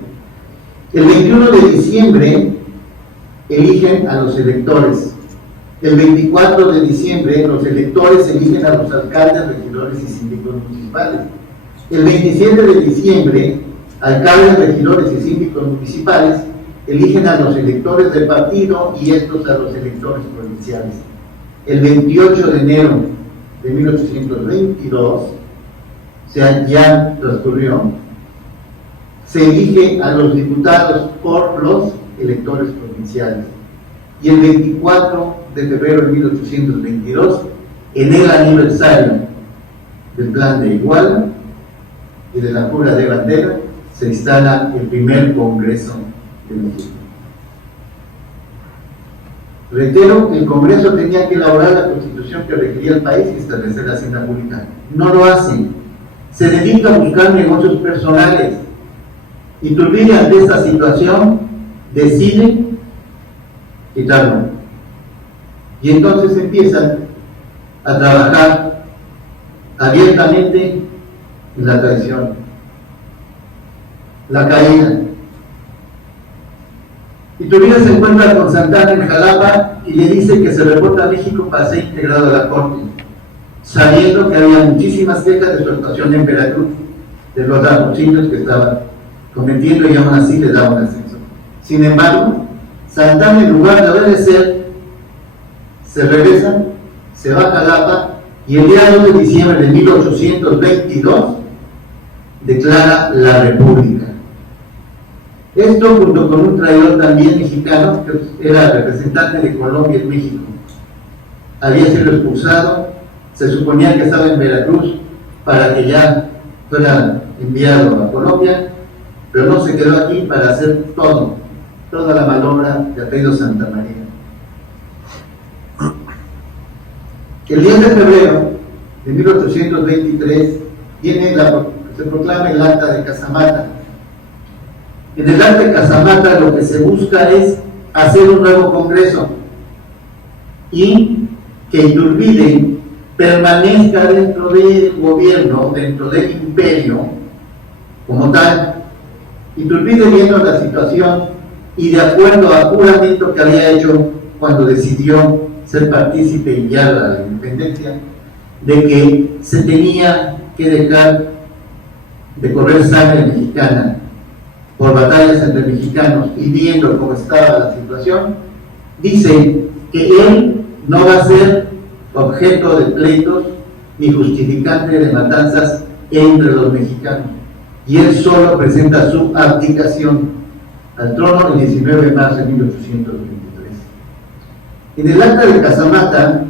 El 21 de diciembre eligen a los electores. El 24 de diciembre los electores eligen a los alcaldes, regidores y síndicos municipales. El 27 de diciembre, alcaldes, regidores y síndicos municipales eligen a los electores del partido y estos a los electores provinciales. El 28 de enero de 1822, o sea, ya transcurrió, se elige a los diputados por los electores provinciales. Y el 24 de febrero de 1822, en el aniversario del Plan de Iguala y de la Jura de Bandera, se instala el primer Congreso de México. Reitero, el Congreso tenía que elaborar la Constitución que requería el país y establecer la hacienda pública. No lo hacen. Se dedica a buscar negocios personales. Iturbide, ante esta situación, decide quitarlo. Y entonces empiezan a trabajar abiertamente en la traición, la caída. Iturbide se encuentra con Santana en Jalapa y le dice que se reporta a México para ser integrado a la Corte, sabiendo que había muchísimas quejas de su actuación en Veracruz, de los latrocinios que estaban cometiendo, y aún así le daban ascenso. Sin embargo, Santana, en lugar de obedecer, se regresa, se va a Jalapa y el día 2 de diciembre de 1822 declara la República. Esto junto con un traidor también mexicano, que era representante de Colombia en México. Había sido expulsado, se suponía que estaba en Veracruz para que ya fuera enviado a Colombia, pero no, se quedó aquí para hacer toda la malobra de apellido Santa María. El 10 de febrero de 1823 se proclama el Acta de Casamata. En el Acta de Casamata lo que se busca es hacer un nuevo Congreso y que Iturbide permanezca dentro del gobierno, dentro del imperio como tal. Iturbide, viendo la situación y de acuerdo al juramento que había hecho cuando decidió ser partícipe y guiar a la independencia, de que se tenía que dejar de correr sangre mexicana por batallas entre mexicanos, y viendo cómo estaba la situación, dice que él no va a ser objeto de pleitos ni justificante de matanzas entre los mexicanos, y él solo presenta su abdicación al trono el 19 de marzo de 1823. En el Acta de Casamata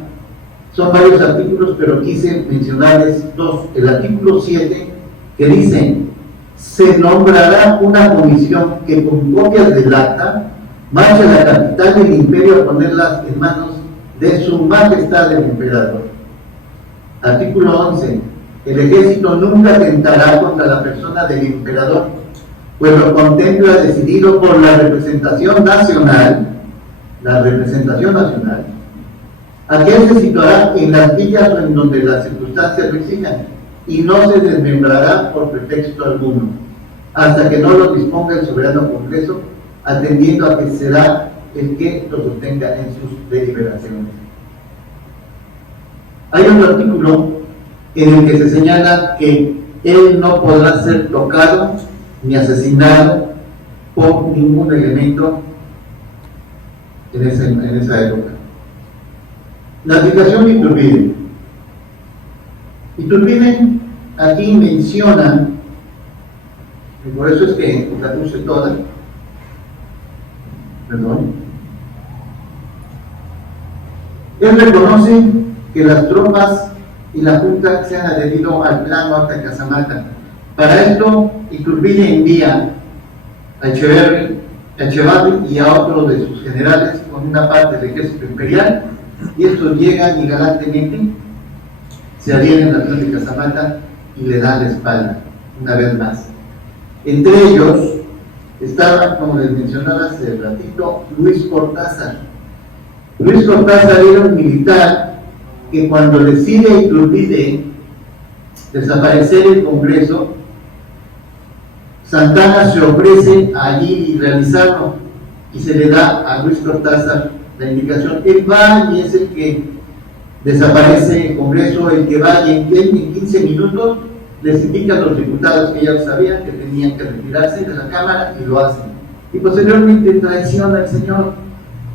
son varios artículos, pero quise mencionarles dos. El artículo 7, que dice: se nombrará una comisión que con copias del acta marche a la capital del imperio a ponerlas en manos de su majestad el emperador. Artículo 11. El ejército nunca atentará contra la persona del emperador, pues lo contempla decidido por la representación nacional, aquel se situará en las villas o en donde las circunstancias lo exijan, y no se desmembrará por pretexto alguno, hasta que no lo disponga el soberano Congreso, atendiendo a que será el que lo sostenga en sus deliberaciones. Hay otro artículo en el que se señala que él no podrá ser tocado ni asesinado por ningún elemento en esa época. La aplicación de Iturbide aquí menciona, y por eso es que la puse toda, él reconoce que las tropas y la Junta se han adherido al plan Huacta Casamata. Para esto, Iturbide envía a Echevarri y a otro de sus generales con una parte del ejército imperial, y estos llegan y galantemente se adhieren al plan de Casamata y le dan la espalda, una vez más. Entre ellos estaba, como les mencionaba hace ratito, Luis Cortázar. Luis Cortázar era un militar que cuando decide Iturbide desaparecer el Congreso, Santana se ofrece allí realizarlo y se le da a Luis Cortázar la indicación. Él va y es el que desaparece el Congreso, el que va y en 15 minutos les indica a los diputados que ya lo sabían que tenían que retirarse de la Cámara y lo hacen. Y posteriormente traiciona al señor,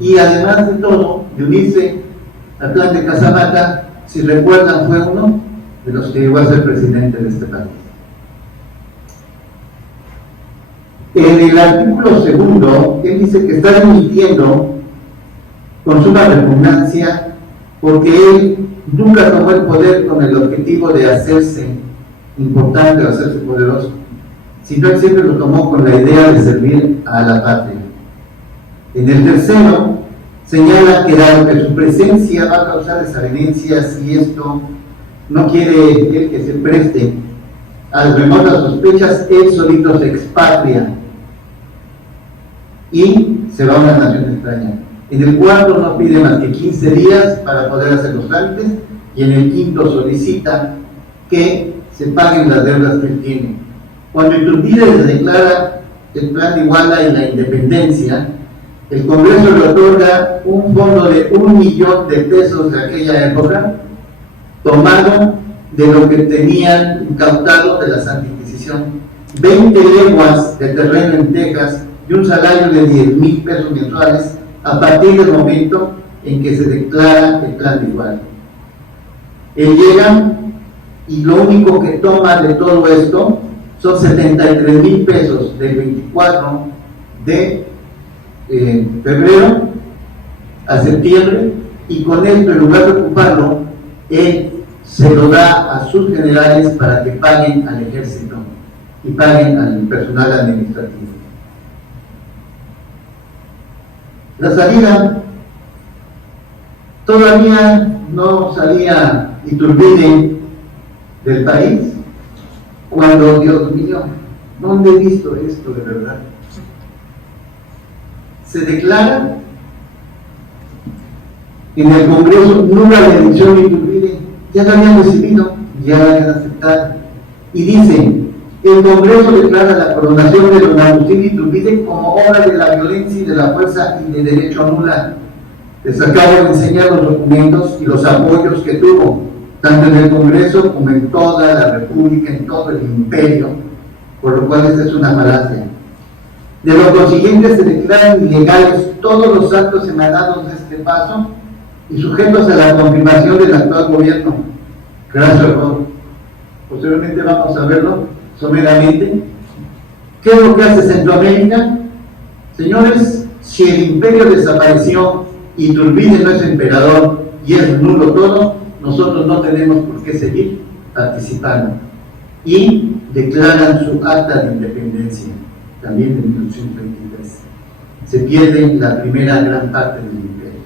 y además de todo, de unirse al plan de Casamata, si recuerdan, fue uno de los que llegó a ser presidente de este país. En el artículo segundo, él dice que está dimitiendo con suma repugnancia porque él nunca tomó el poder con el objetivo de hacerse importante o hacerse poderoso, sino él siempre lo tomó con la idea de servir a la patria. En el tercero, señala que dado que su presencia va a causar desavenencias y esto no quiere él que se preste a remotas sospechas, él solito se expatria y se va a una nación extraña. En el cuarto no pide más que 15 días para poder hacer los trámites, y en el quinto solicita que se paguen las deudas que él tiene. Cuando Iturbide se declara el plan de Iguala y la independencia, el Congreso le otorga un fondo de $1.000.000 de aquella época, tomado de lo que tenían incautado de la Santa Inquisición, 20 leguas de terreno en Texas y un salario de $10,000 mensuales a partir del momento en que se declara el plan de Iguala. Él llega y lo único que toma de todo esto son $73,000 del 24 de febrero a septiembre, y con esto, en lugar de ocuparlo, él se lo da a sus generales para que paguen al ejército y paguen al personal administrativo. La salida, todavía no salía Iturbide del país cuando, Dios mío, ¿dónde he visto esto de verdad? Se declara en el Congreso nula la elección de Iturbide, ya la habían recibido, ya la habían aceptado, y dice: el Congreso declara la coronación de don Agustín Iturbide como obra de la violencia y de la fuerza y de derecho nula. Les acabo de enseñar los documentos y los apoyos que tuvo, tanto en el Congreso como en toda la República, en todo el imperio, por lo cual esta es una falacia. De lo consiguiente, se declaran ilegales todos los actos emanados de este paso y sujetos a la confirmación del actual gobierno. Gracias, error. Posteriormente vamos a verlo someramente. ¿Qué es lo que hace Centroamérica? Señores, si el imperio desapareció y Iturbide no es emperador y es nulo todo, nosotros no tenemos por qué seguir participando. Y declaran su acta de independencia, también en 1823. Se pierde la primera gran parte del imperio.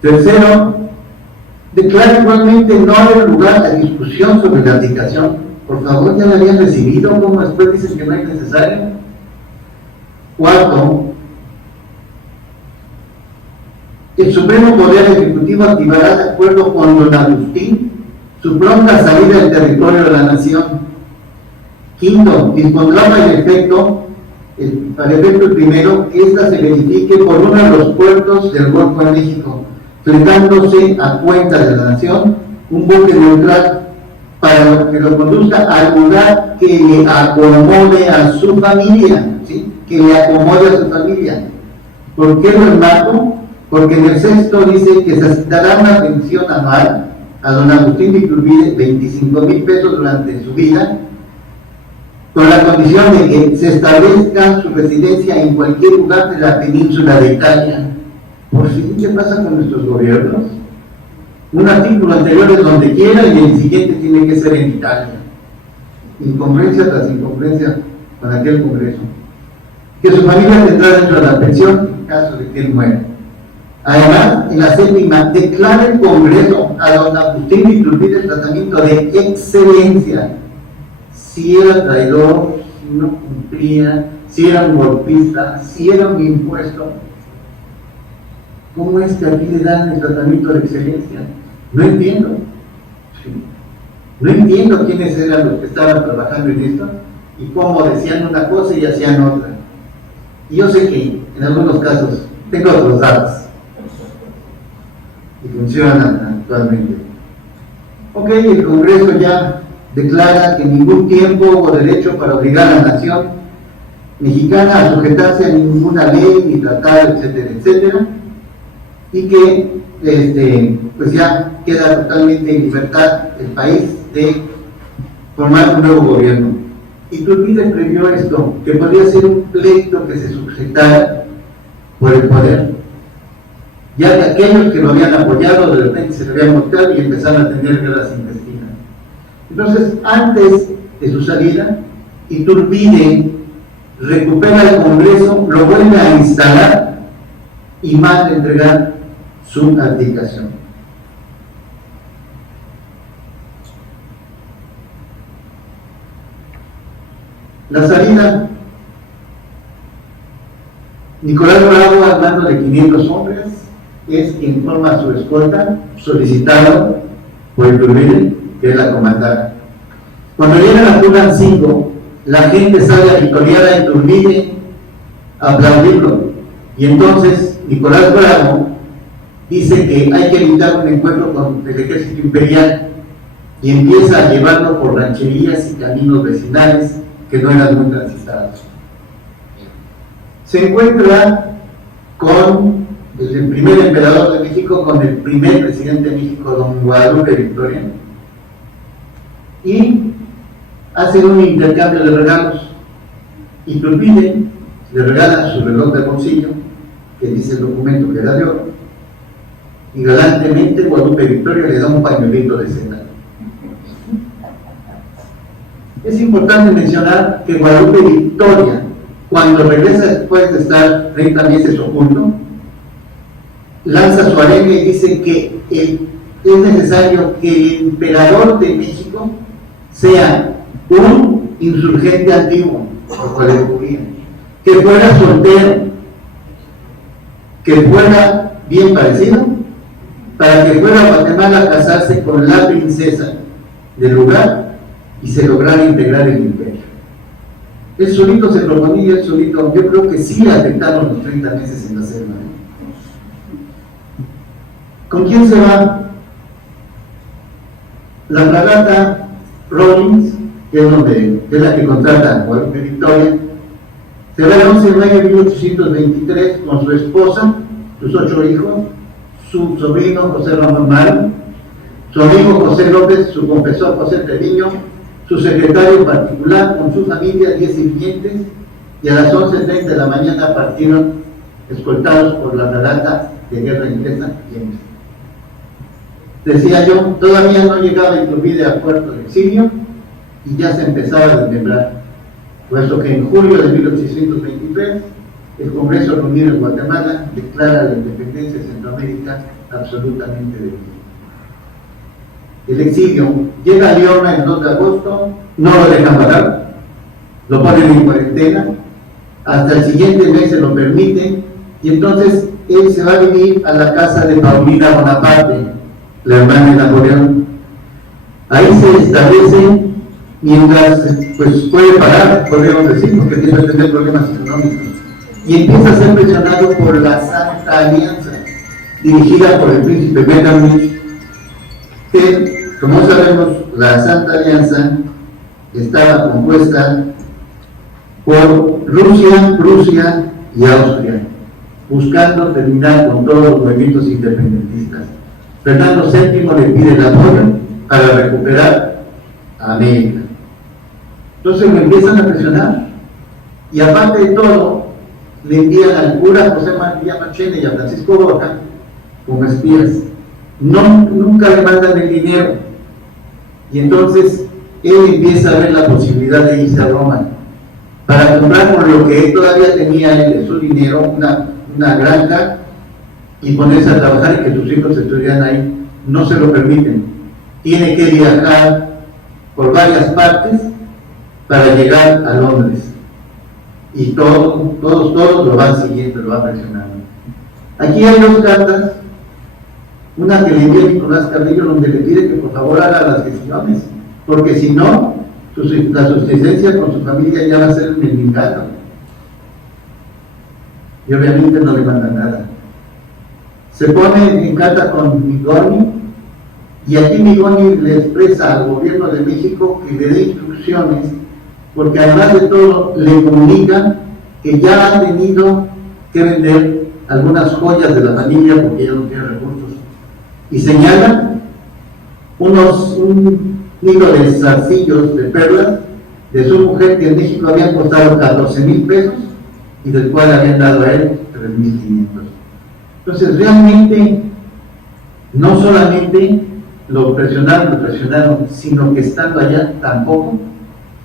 Tercero, declara igualmente no haber lugar a discusión sobre la abdicación Por favor, ya la habían recibido, como después dicen que no es necesario. Cuarto, el Supremo Poder Ejecutivo activará, de acuerdo con don Agustín, su pronta salida del territorio de la nación. Quinto, dispondrá para efecto el primero, que ésta se verifique por uno de los puertos del Golfo de México, fletándose a cuenta de la nación un buque neutral para que lo conduzca al lugar que le acomode a su familia, ¿sí? Que le acomode a su familia. ¿Por qué lo enmarco? Porque en el sexto dice que se asignará una pensión anual a don Agustín de Iturbide, 25,000 pesos durante su vida, con la condición de que se establezca su residencia en cualquier lugar de la península de Italia. Por fin, ¿qué pasa con nuestros gobiernos? Un artículo anterior es donde quiera y el siguiente tiene que ser en Italia. Incongruencia tras incongruencia con aquel Congreso. Que su familia tendrá derecho a la pensión en caso de que él muera. Además, en la séptima, declara el Congreso a don Agustín de Iturbide el tratamiento de excelencia. Si era traidor, si no cumplía, si era un golpista, si era un impuesto. ¿Cómo es que aquí le dan el tratamiento de excelencia? No entiendo. Sí. No entiendo quiénes eran los que estaban trabajando en esto y cómo decían una cosa y hacían otra. Y yo sé que en algunos casos tengo otros datos y funcionan actualmente. Ok, el Congreso ya declara que en ningún tiempo hubo derecho para obligar a la nación mexicana a sujetarse a ninguna ley, ni tratado, etcétera, etcétera, y que pues ya queda totalmente en libertad el país de formar un nuevo gobierno. Iturbide previó esto, que podría ser un pleito que se sujetara por el poder, ya que aquellos que lo habían apoyado de repente se lo habían mostrado y empezaron a tener guerras intestinas. Entonces, antes de su salida, Iturbide recupera el Congreso, lo vuelve a instalar y manda a entregar su abdicación. La salida, Nicolás Bravo, al mando de 500 hombres, es quien forma su escolta, solicitado por Iturbide, que es la comandante. Cuando llegan a Tulancingo, la gente sale a victoriar a Iturbide, a aplaudirlo, y entonces Nicolás Bravo dice que hay que evitar un encuentro con el ejército imperial y empieza a llevarlo por rancherías y caminos vecinales que no eran muy transitados. Se encuentra con el primer emperador de México, con el primer presidente de México, don Guadalupe Victoria, y hacen un intercambio de regalos. Iturbide le regala su reloj de bolsillo, que dice el documento que era de oro, y galantemente Guadalupe Victoria le da un pañuelito de seda. Es importante mencionar que Guadalupe Victoria, cuando regresa después de estar 30 meses oculto, lanza su arenga y dice que es necesario que el emperador de México sea un insurgente antiguo, lo cual descubría, que fuera soltero, que fuera bien parecido, para que fuera a Guatemala a casarse con la princesa del lugar y se lograra integrar el imperio. Él solito se proponía, él solito, yo creo que sí afectaron los 30 meses en la selva. ¿Con quién se va? La fragata Rollins, que es la que contrata a Guadalupe Victoria, se va el 11 de mayo de 1823 con su esposa, sus 8 hijos, su sobrino José Ramón Malo, su amigo José López, su confesor José Treviño, su secretario particular con su familia, 10 sirvientes, y a las 11:30 de la mañana partieron escoltados por la fragata de guerra inglesa James. Decía yo, todavía no llegaba Iturbide a Puerto de Exilio y ya se empezaba a desmembrar, puesto que en julio de 1823 el Congreso reunido en Guatemala declara la independencia de Centroamérica absolutamente de México. el exilio, llega a León el 2 de agosto, no lo dejan pagar, lo ponen en cuarentena, hasta el siguiente mes se lo permiten, y entonces él se va a vivir a la casa de Paulina Bonaparte, la hermana de Napoleón. Ahí se establece mientras pues puede pagar, podríamos decir, porque empieza a tener problemas económicos, y empieza a ser presionado por la Santa Alianza, dirigida por el príncipe Metternich, que, como sabemos, la Santa Alianza estaba compuesta por Rusia, Prusia y Austria, buscando terminar con todos los movimientos independentistas. Fernando VII le pide el apoyo para recuperar a América. Entonces lo empiezan a presionar, y aparte de todo, le envían al cura José María Machene y a Francisco Borja como espías. Nunca le mandan el dinero, y entonces él empieza a ver la posibilidad de irse a Roma para comprar por lo que él todavía tenía él de su dinero una granja y ponerse a trabajar y que sus hijos estuvieran ahí. No se lo permiten, tiene que viajar por varias partes para llegar a Londres, y todos lo van siguiendo, lo van presionando. Aquí hay dos cartas, una que le envía Nicolás Carrillo, donde le pide que por favor haga las gestiones, porque si no, la subsistencia con su familia ya va a ser mendigado, y obviamente no le manda nada. Se pone en carta con Migoni, y aquí Migoni le expresa al gobierno de México que le dé instrucciones, porque además de todo le comunican que ya han tenido que vender algunas joyas de la familia porque ya no tiene recursos, y señalan un hilo de zarcillos de perlas de su mujer que en México habían costado 14,000 pesos y del cual habían dado a él 3,500. Entonces realmente no solamente lo presionaron, sino que estando allá tampoco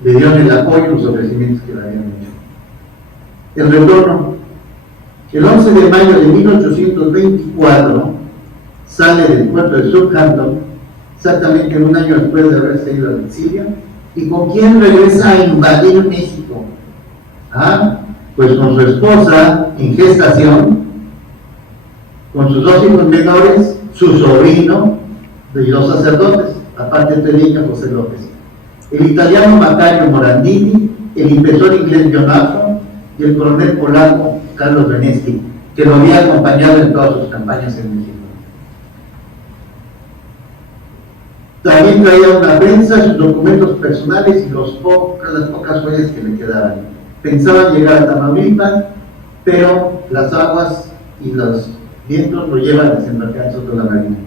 le dieron el apoyo y los ofrecimientos que le habían hecho. El retorno. El 11 de mayo de 1824 sale del puerto de Southampton, exactamente un año después de haberse ido al exilio. ¿Y con quién regresa a invadir México? Pues con su esposa en gestación, con sus dos hijos menores, su sobrino y los sacerdotes, aparte de ella, José López, el italiano Macario Morandini, el inversor inglés John Armstrong y el coronel polaco Carlos Benesky, que lo había acompañado en todas sus campañas en México. También traía una prensa, sus documentos personales y las pocas joyas que le quedaban. Pensaban llegar a Tamaulipas, pero las aguas y los vientos lo llevan a desembarcar en Soto de la Marina.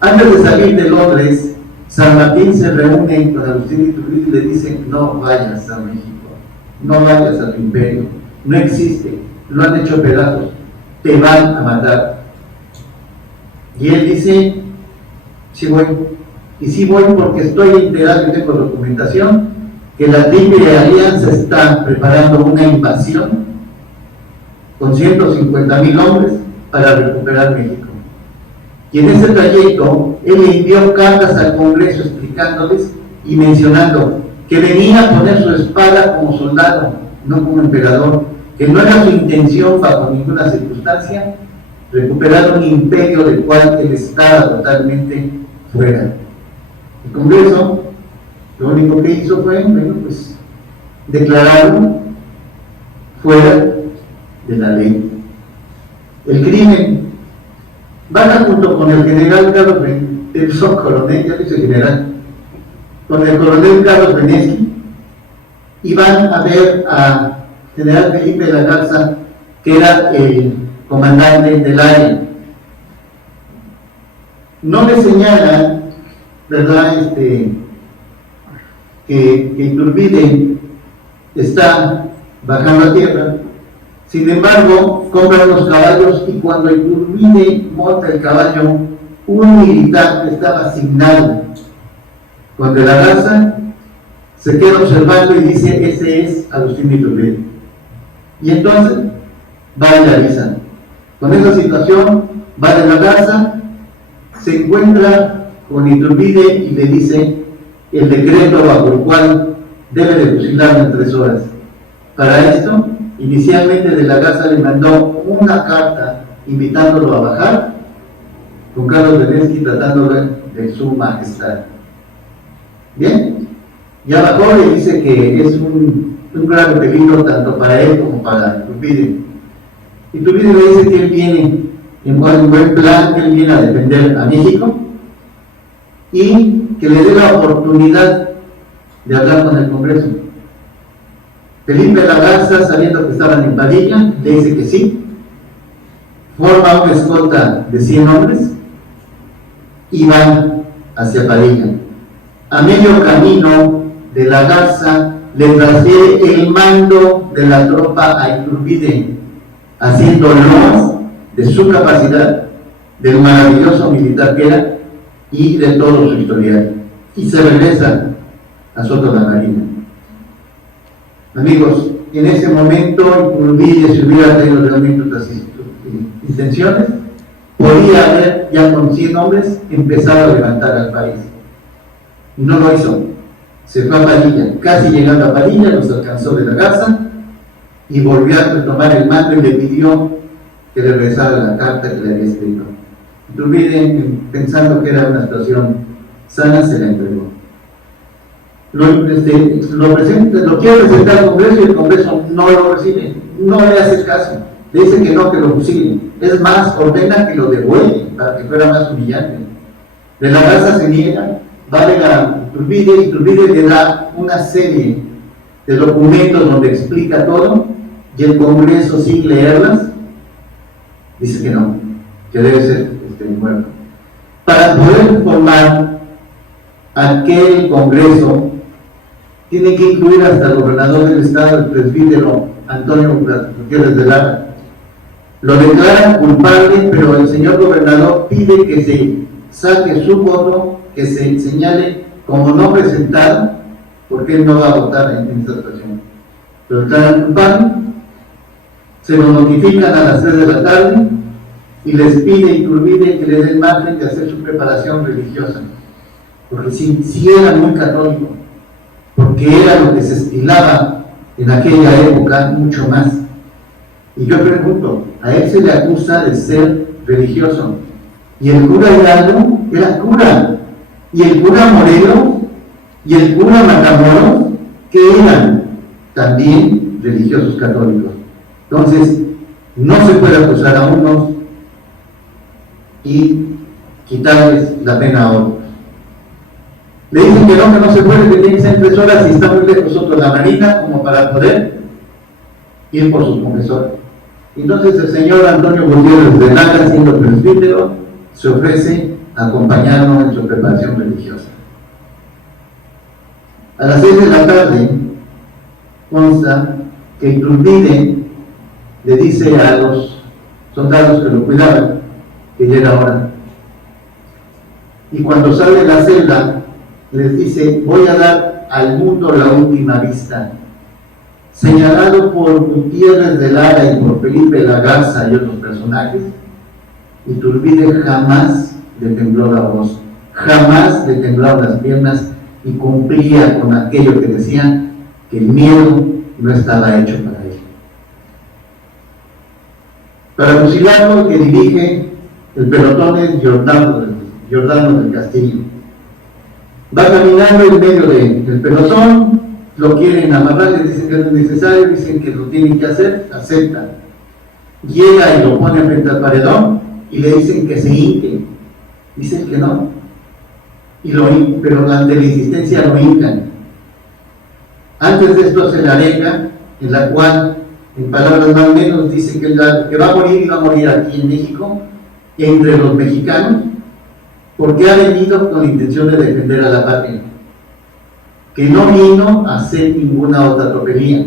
Antes de salir de Londres, San Martín se reúne con Agustín Iturbide y le dice: no vayas a México, no vayas a tu imperio, no existe, lo han hecho pedazos, te van a matar. Y él dice: sí voy, y sí voy porque estoy enterado y tengo documentación que la Triple Alianza está preparando una invasión con 150,000 hombres para recuperar México. Y en ese trayecto él envió cartas al Congreso explicándoles y mencionando que venía a poner su espada como soldado, no como emperador, que no era su intención bajo ninguna circunstancia recuperar un imperio del cual él estaba totalmente fuera. El Congreso lo único que hizo fue, pues, declararlo fuera de la ley. El crimen baja junto con el general Carlos coronel, ya dice general, con el coronel Carlos Benesky, y van a ver a general Felipe de la Garza, que era el comandante del área. No le señalan, ¿verdad?, que Iturbide está bajando a tierra. Sin embargo, compran los caballos, y cuando Iturbide monta el caballo, un militar que estaba asignado con De la Garza se queda observando y dice: ese es Agustín Iturbide. Y entonces va y le avisan. Con esa situación va De la Garza, se encuentra con Iturbide y le dice el decreto bajo el cual debe de fusilarlo en 3 horas. Para esto, inicialmente De la Garza le mandó una carta invitándolo a bajar, con Carlos Belensky tratándole de su majestad. Bien, ya bajó y dice que es un grave peligro tanto para él como para Iturbide. Iturbide le dice que él viene en buen plan, que él viene a defender a México y que le dé la oportunidad de hablar con el Congreso. Felipe de la Garza, sabiendo que estaban en Padilla, le dice que sí, forma una escolta de 100 hombres y van hacia Padilla. A medio camino, De la Garza le transfiere el mando de la tropa a Iturbide, haciendo loas de su capacidad, del maravilloso militar que era y de todo su historial, y se regresa a Soto la Marina. Amigos, en ese momento Iturbide, si hubiera tenido realmente otras intenciones, podía haber ya con 100 hombres empezado a levantar al país. No lo hizo. Se fue a Padilla. Casi llegando a Padilla, los alcanzó De la Garza y volvió a retomar el mando y le pidió que le regresara la carta que le había escrito. Iturbide, pensando que era una situación sana, se la entregó. Lo quiere presentar al Congreso y el Congreso no lo recibe, no le hace caso, le dice que no, que lo fusilen. Es más, ordena que lo devuelven para que fuera más humillante. De la Garza se niega, va a Iturbide, Iturbide le da una serie de documentos donde explica todo y el Congreso, sin leerlas, dice que no, que debe ser muerto. Para poder formar aquel Congreso, tiene que incluir hasta el gobernador del estado, el presbítero Antonio Gutiérrez de Lara. Lo declaran culpable, pero el señor gobernador pide que se saque su voto, que se señale como no presentado, porque él no va a votar en esta ocasión. Lo declaran culpable, se lo notifican a las 3 de la tarde y les pide Iturbide que le den margen de hacer su preparación religiosa, porque si era muy católico, porque era lo que se estilaba en aquella época mucho más. Y yo pregunto, a él se le acusa de ser religioso, y el cura Hidalgo era cura, y el cura Morelos y el cura Matamoros, que eran también religiosos católicos. Entonces, no se puede acusar a unos y quitarles la pena a otros. Le dicen que no se puede, que tiene que ser en 3 horas y está muy lejos otro de la Marina como para poder ir por sus confesores. Entonces el señor Antonio Gutiérrez de Lara, siendo presbítero, se ofrece a acompañarnos en su preparación religiosa. A las 6 de la tarde consta que Iturbide le dice a los soldados que lo cuidaban que ya era hora. Y cuando sale de la celda, les dice: voy a dar al mundo la última vista. Señalado por Gutiérrez de Lara y por Felipe de la Garza y otros personajes, Iturbide jamás le tembló la voz, jamás le temblaron las piernas y cumplía con aquello que decían, que el miedo no estaba hecho para él. Para fusilarlo, el que dirige el pelotón es Giordano del Castillo. Va caminando en medio del pelotón, lo quieren amarrar, le dicen que no es necesario, dicen que lo tienen que hacer, acepta. Llega y lo pone frente al paredón y le dicen que se hinque. Dicen que no, pero ante la insistencia lo hincan. Antes de esto hace la arenga, en la cual, en palabras más o menos, dice que va a morir y va a morir aquí en México, entre los mexicanos, porque ha venido con la intención de defender a la patria, que no vino a hacer ninguna otra tropelía,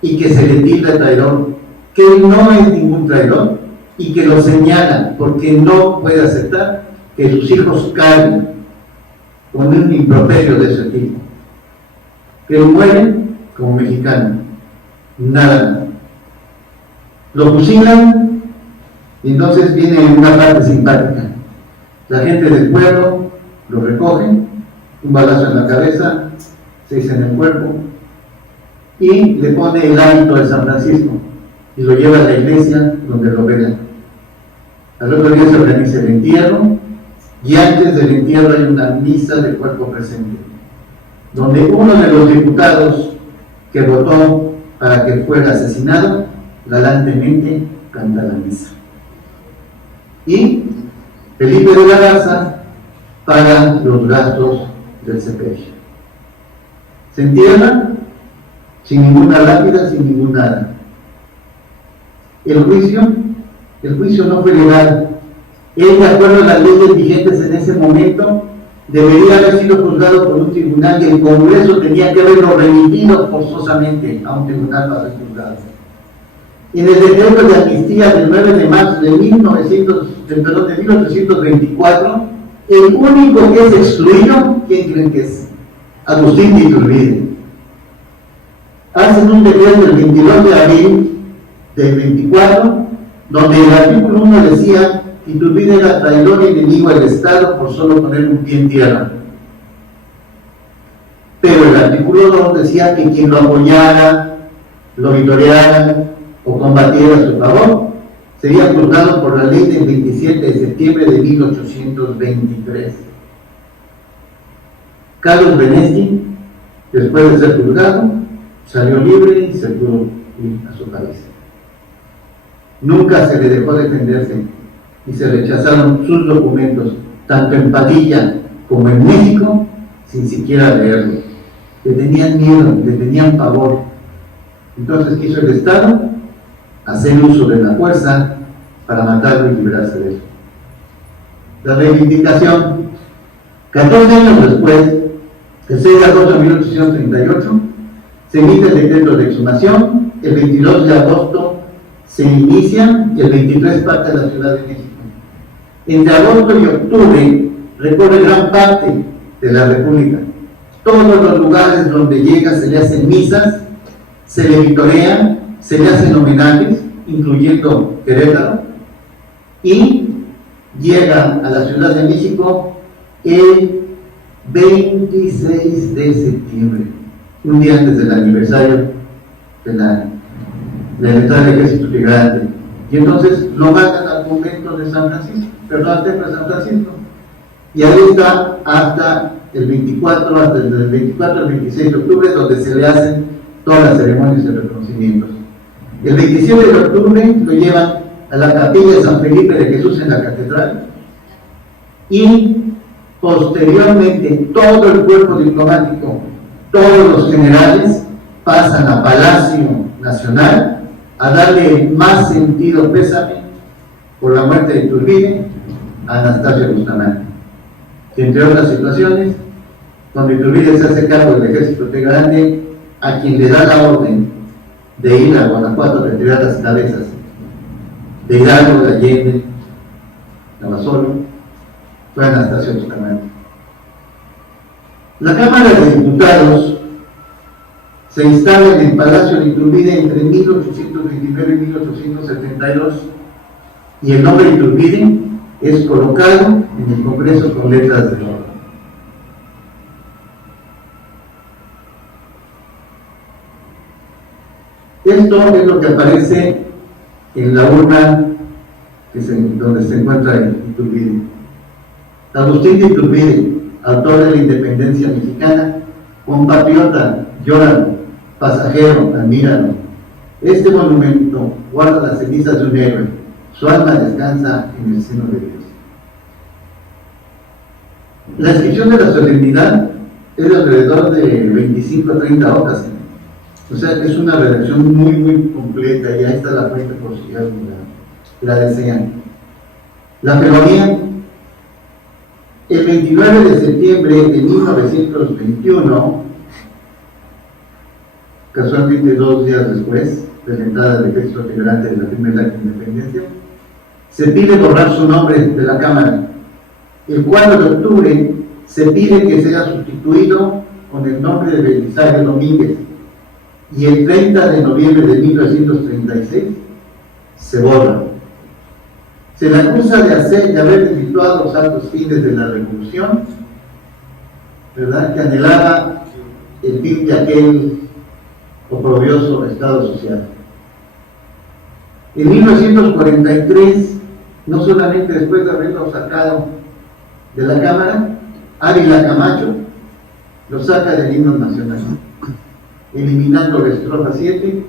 y que se le tilda traidor, que él no es ningún traidor, y que lo señalan, porque no puede aceptar que sus hijos caigan con un improperio de ese tipo, que mueren como mexicanos, nada más. Lo fusilan, y entonces viene una parte simpática. La gente del pueblo lo recoge, un balazo en la cabeza, 6 en el cuerpo, y le pone el hábito de San Francisco y lo lleva a la iglesia donde lo velan. Al otro día se organiza el entierro, y antes del entierro hay una misa de cuerpo presente, donde uno de los diputados que votó para que fuera asesinado, galantemente canta la misa. Y Felipe de la Garza paga los gastos del sepelio. Se entierra sin ninguna lápida, sin ningún nada. El juicio no fue legal. Él, de acuerdo a las leyes vigentes en ese momento, debería haber sido juzgado por un tribunal y el Congreso tenía que haberlo remitido forzosamente a un tribunal para ser juzgado. En el decreto de amnistía del 9 de marzo de 1824, el único que es excluido, ¿quién creen que es? Agustín de Iturbide. Hacen un decreto el 22 de abril del 24, donde el artículo 1 decía: Iturbide era traidor y enemigo del Estado por solo poner un pie en tierra. Pero el artículo 2 decía que quien lo apoyara, lo vitoreara o combatiera a su favor, sería juzgado por la ley del 27 de septiembre de 1823. Carlos Benesti, después de ser juzgado, salió libre y se pudo ir a su país. Nunca se le dejó defenderse y se rechazaron sus documentos, tanto en Padilla como en México, sin siquiera leerlo. Le tenían miedo, le tenían pavor. Entonces, ¿qué hizo el Estado? Hacer uso de la fuerza para matarlo y librarse de él. La reivindicación. 14 años después, el 6 de agosto de 1838, se emite el decreto de exhumación. El 22 de agosto se inicia y el 23 parte de la Ciudad de México. Entre agosto y octubre recorre gran parte de la República. Todos los lugares donde llega se le hacen misas, se le vitorean, se le hacen homenajes, incluyendo Querétaro, y llega a la Ciudad de México el 26 de septiembre, un día antes del aniversario de la entrada del Ejército Grande. Y entonces lo mandan al convento de San Francisco, al templo de San Francisco, y ahí está hasta el 24, hasta el 24 al 26 de octubre, donde se le hacen todas las ceremonias de reconocimientos. El 27 de octubre lo llevan a la capilla de San Felipe de Jesús en la catedral, y posteriormente todo el cuerpo diplomático, todos los generales, pasan a Palacio Nacional a darle más sentido pésame por la muerte de Iturbide a Anastasio Bustamante. Y entre otras situaciones, cuando Iturbide se hace cargo del Ejército Grande, a quien le da la orden de ir a Guanajuato a retirar las cabezas de Hidalgo, de Allende, Navasolo, fue Anastasio Bustamante. La Cámara de Diputados se instala en el Palacio de Iturbide entre 1829 y 1872, y el nombre de Iturbide es colocado en el Congreso con letras de oro. Esto es lo que aparece en la urna donde se encuentra Iturbide. Agustín de Iturbide, autor de la independencia mexicana, compatriota, llóralo, pasajero, admíralo. Este monumento guarda las cenizas de un héroe, su alma descansa en el seno de Dios. La inscripción de la solemnidad es de alrededor de 25 a 30 hojas. O sea que es una redacción muy, muy completa, y ahí está la fuente por si alguien la desean. La felonía, el 29 de septiembre de 1921, casualmente 2 días después de la entrada del Ejército Grande de la primera acta de independencia, se pide borrar su nombre de la Cámara. El 4 de octubre se pide que sea sustituido con el nombre de Belisario Domínguez, y el 30 de noviembre de 1936 se borra. Se le acusa de haber desvirtuado los altos fines de la revolución, ¿verdad?, que anhelaba el fin de aquel oprobioso Estado social. En 1943, no solamente después de haberlo sacado de la Cámara, Ávila Camacho lo saca del himno nacional, eliminando la estrofa 7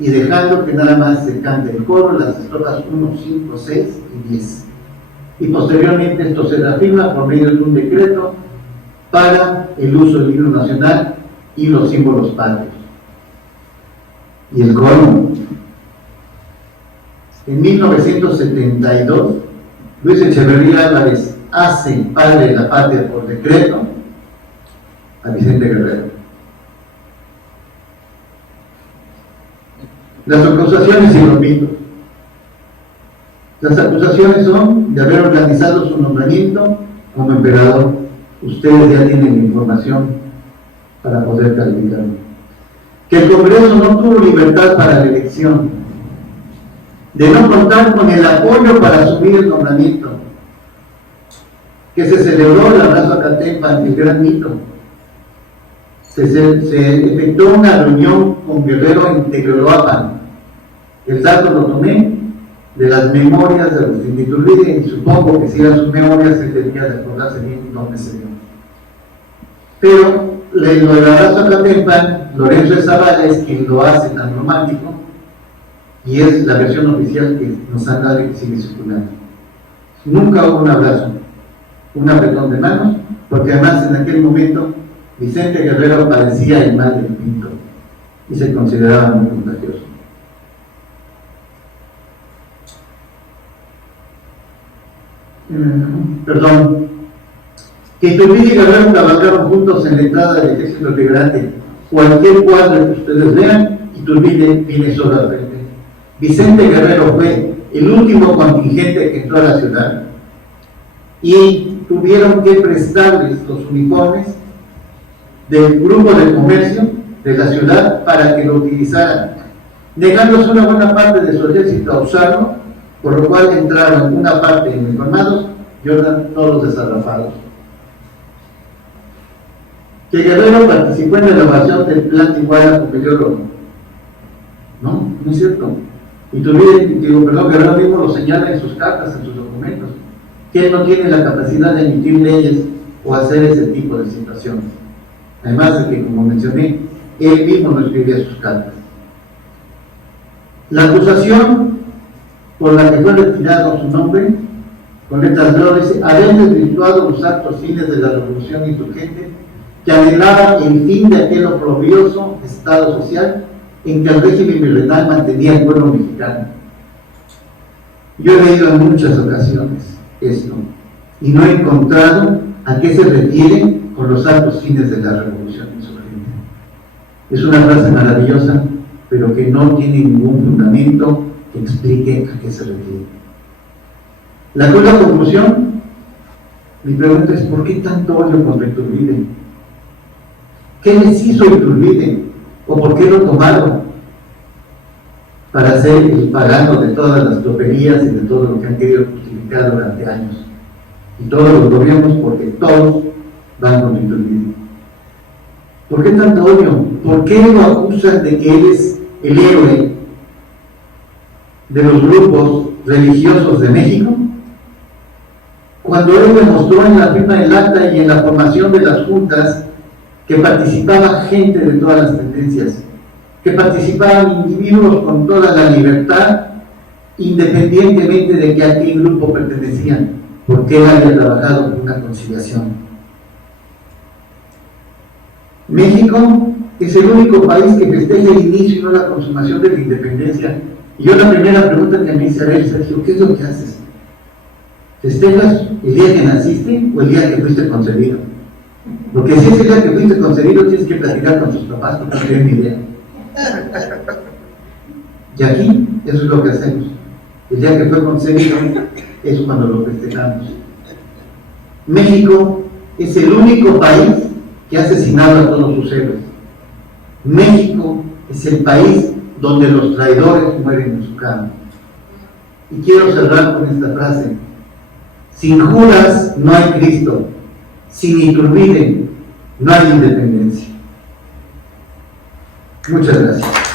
y dejando que nada más se cante el coro, las estrofas 1, 5, 6 y 10. Y posteriormente esto se reafirma por medio de un decreto para el uso del himno nacional y los símbolos patrios. Y el colmo. En 1972, Luis Echeverría Álvarez hace padre de la patria por decreto a Vicente Guerrero. Las acusaciones y los mitos. Las acusaciones son de haber organizado su nombramiento como emperador. Ustedes ya tienen la información para poder calificarlo. Que el Congreso no tuvo libertad para la elección, de no contar con el apoyo para asumir el nombramiento, que se celebró el abrazo a Catepa, el gran mito. Se efectuó una reunión con Guerrero en Tegueloapan. El dato lo tomé de las memorias de Agustín Iturbide, y supongo que si eran sus memorias se tendría de acordarse bien dónde se dio. Pero lo del abrazo a Catepa, Lorenzo de Zavala es quien lo hace tan romántico, y es la versión oficial que nos han dado y que sigue circulando. Nunca hubo un abrazo, un apretón de manos, porque además en aquel momento Vicente Guerrero padecía el mal del pinto y se consideraba muy contagioso. Que Iturbide y Guerrero trabajaron juntos en la entrada del Ejército Federal. Cualquier cuadro que ustedes vean, Iturbide viene solo al frente. Vicente Guerrero fue el último contingente que entró a la ciudad y tuvieron que prestarles los uniformes del grupo de comercio de la ciudad para que lo utilizaran, negándose una buena parte de su ejército a usarlo, por lo cual entraron una parte uniformados y otra todos desarrafados. Que Guerrero participó en la elaboración del plan de Iguala con Guerrero. No, no es cierto. Y Guerrero mismo lo señala en sus cartas, en sus documentos, que él no tiene la capacidad de emitir leyes o hacer ese tipo de situaciones. Además de que, como mencioné, él mismo no escribía sus cartas. La acusación por la que fue retirado su nombre, con letras de oro, dice: haber desvirtuado los actos fines de la revolución insurgente que anhelaba el fin de aquel oprobioso Estado social en que el régimen virreinal mantenía el pueblo mexicano. Yo he leído en muchas ocasiones esto y no he encontrado a qué se refiere con los altos fines de la revolución insurgente. Es una frase maravillosa, pero que no tiene ningún fundamento que explique a qué se refiere. La conclusión, mi pregunta es: ¿por qué tanto odio contra Iturbide? ¿Qué les hizo Iturbide? ¿O por qué lo tomaron para ser el pagano de todas las troperías y de todo lo que han querido justificar durante años? Y todos los gobiernos, porque todos van con Iturbide. ¿Por qué tanto odio? ¿Por qué lo acusan de que él es el héroe de los grupos religiosos de México? Cuando él demostró en la firma del acta y en la formación de las juntas que participaba gente de todas las tendencias, que participaban individuos con toda la libertad, independientemente de que a qué grupo pertenecían, porque él había trabajado en una conciliación. México es el único país que festeja el inicio y no la consumación de la independencia. Y yo la primera pregunta que me hice: a ver, Sergio, ¿qué es lo que haces? ¿Festejas el día que naciste o el día que fuiste concebido? Porque si es el día que fuiste concebido, tienes que platicar con tus papás porque no tienen ni idea. Y aquí, eso es lo que hacemos. El día que fue concebido es cuando lo festejamos. México es el único país que ha asesinado a todos sus héroes. México es el país donde los traidores mueren en su cama. Y quiero cerrar con esta frase: sin Judas no hay Cristo, sin Iturbide no hay independencia. Muchas gracias.